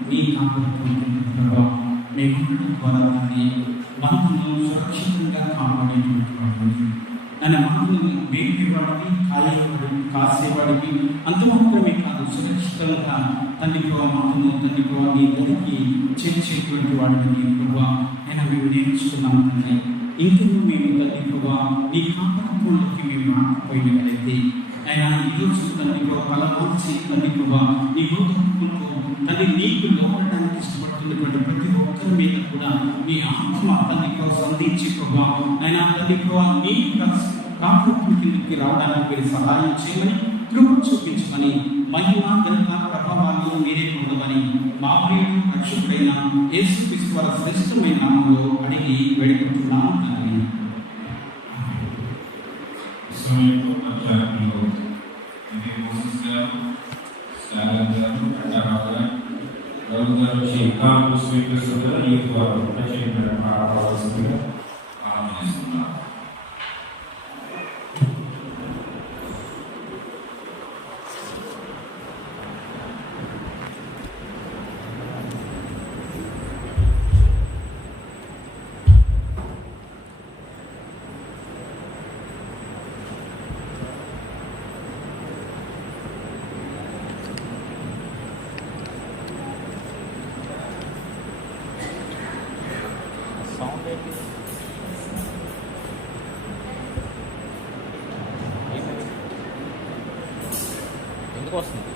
మీ కాపరితో మేముండటం ద్వారా మనల్ని సురక్షితంగా కాపాడేటువంటి ఆయన మనల్ని వేపేవాడికి కాసేవాడికి అంత మాత్రమే కాదు, సురక్షితంగా తండ్రి మాటను తండ్రి మీ గదికి చేర్చేటువంటి వాడిని ప్రభావ ఆయన మేము నేర్చుకున్నాం తండ్రి. ఇంకెన్నో మేము తండ్రి ప్రభావ నీ కాపాడంలోకి మేము రాకపోయినట్లయితే ఆయన ఈరోజు తండ్రి కళ మార్చి తండ్రి ప్రభావ నీ లోకంలో తండ్రి నీకు లోపడడానికి ఇష్టపడుతున్నటువంటి ప్రతి ఒక్కరి మీద కూడా మీ ఆత్మ తండ్రి సంధించి ప్రభావ ఆయన తండ్రి ప్రభావ నీ కాపురం కిందకి రావడానికి మీరు సహాయం చేయమని కృప చూపించమని మహిమ ఘనత ప్రభావాన్ని మీరే పొందమని మా ప్రియుడు రక్షకుడైన యేసుక్రీస్తు వారి శ్రేష్టమైన నామములో అడిగి వేడుకుంటున్నాము తండ్రి. ఎందుకు వస్తుంది?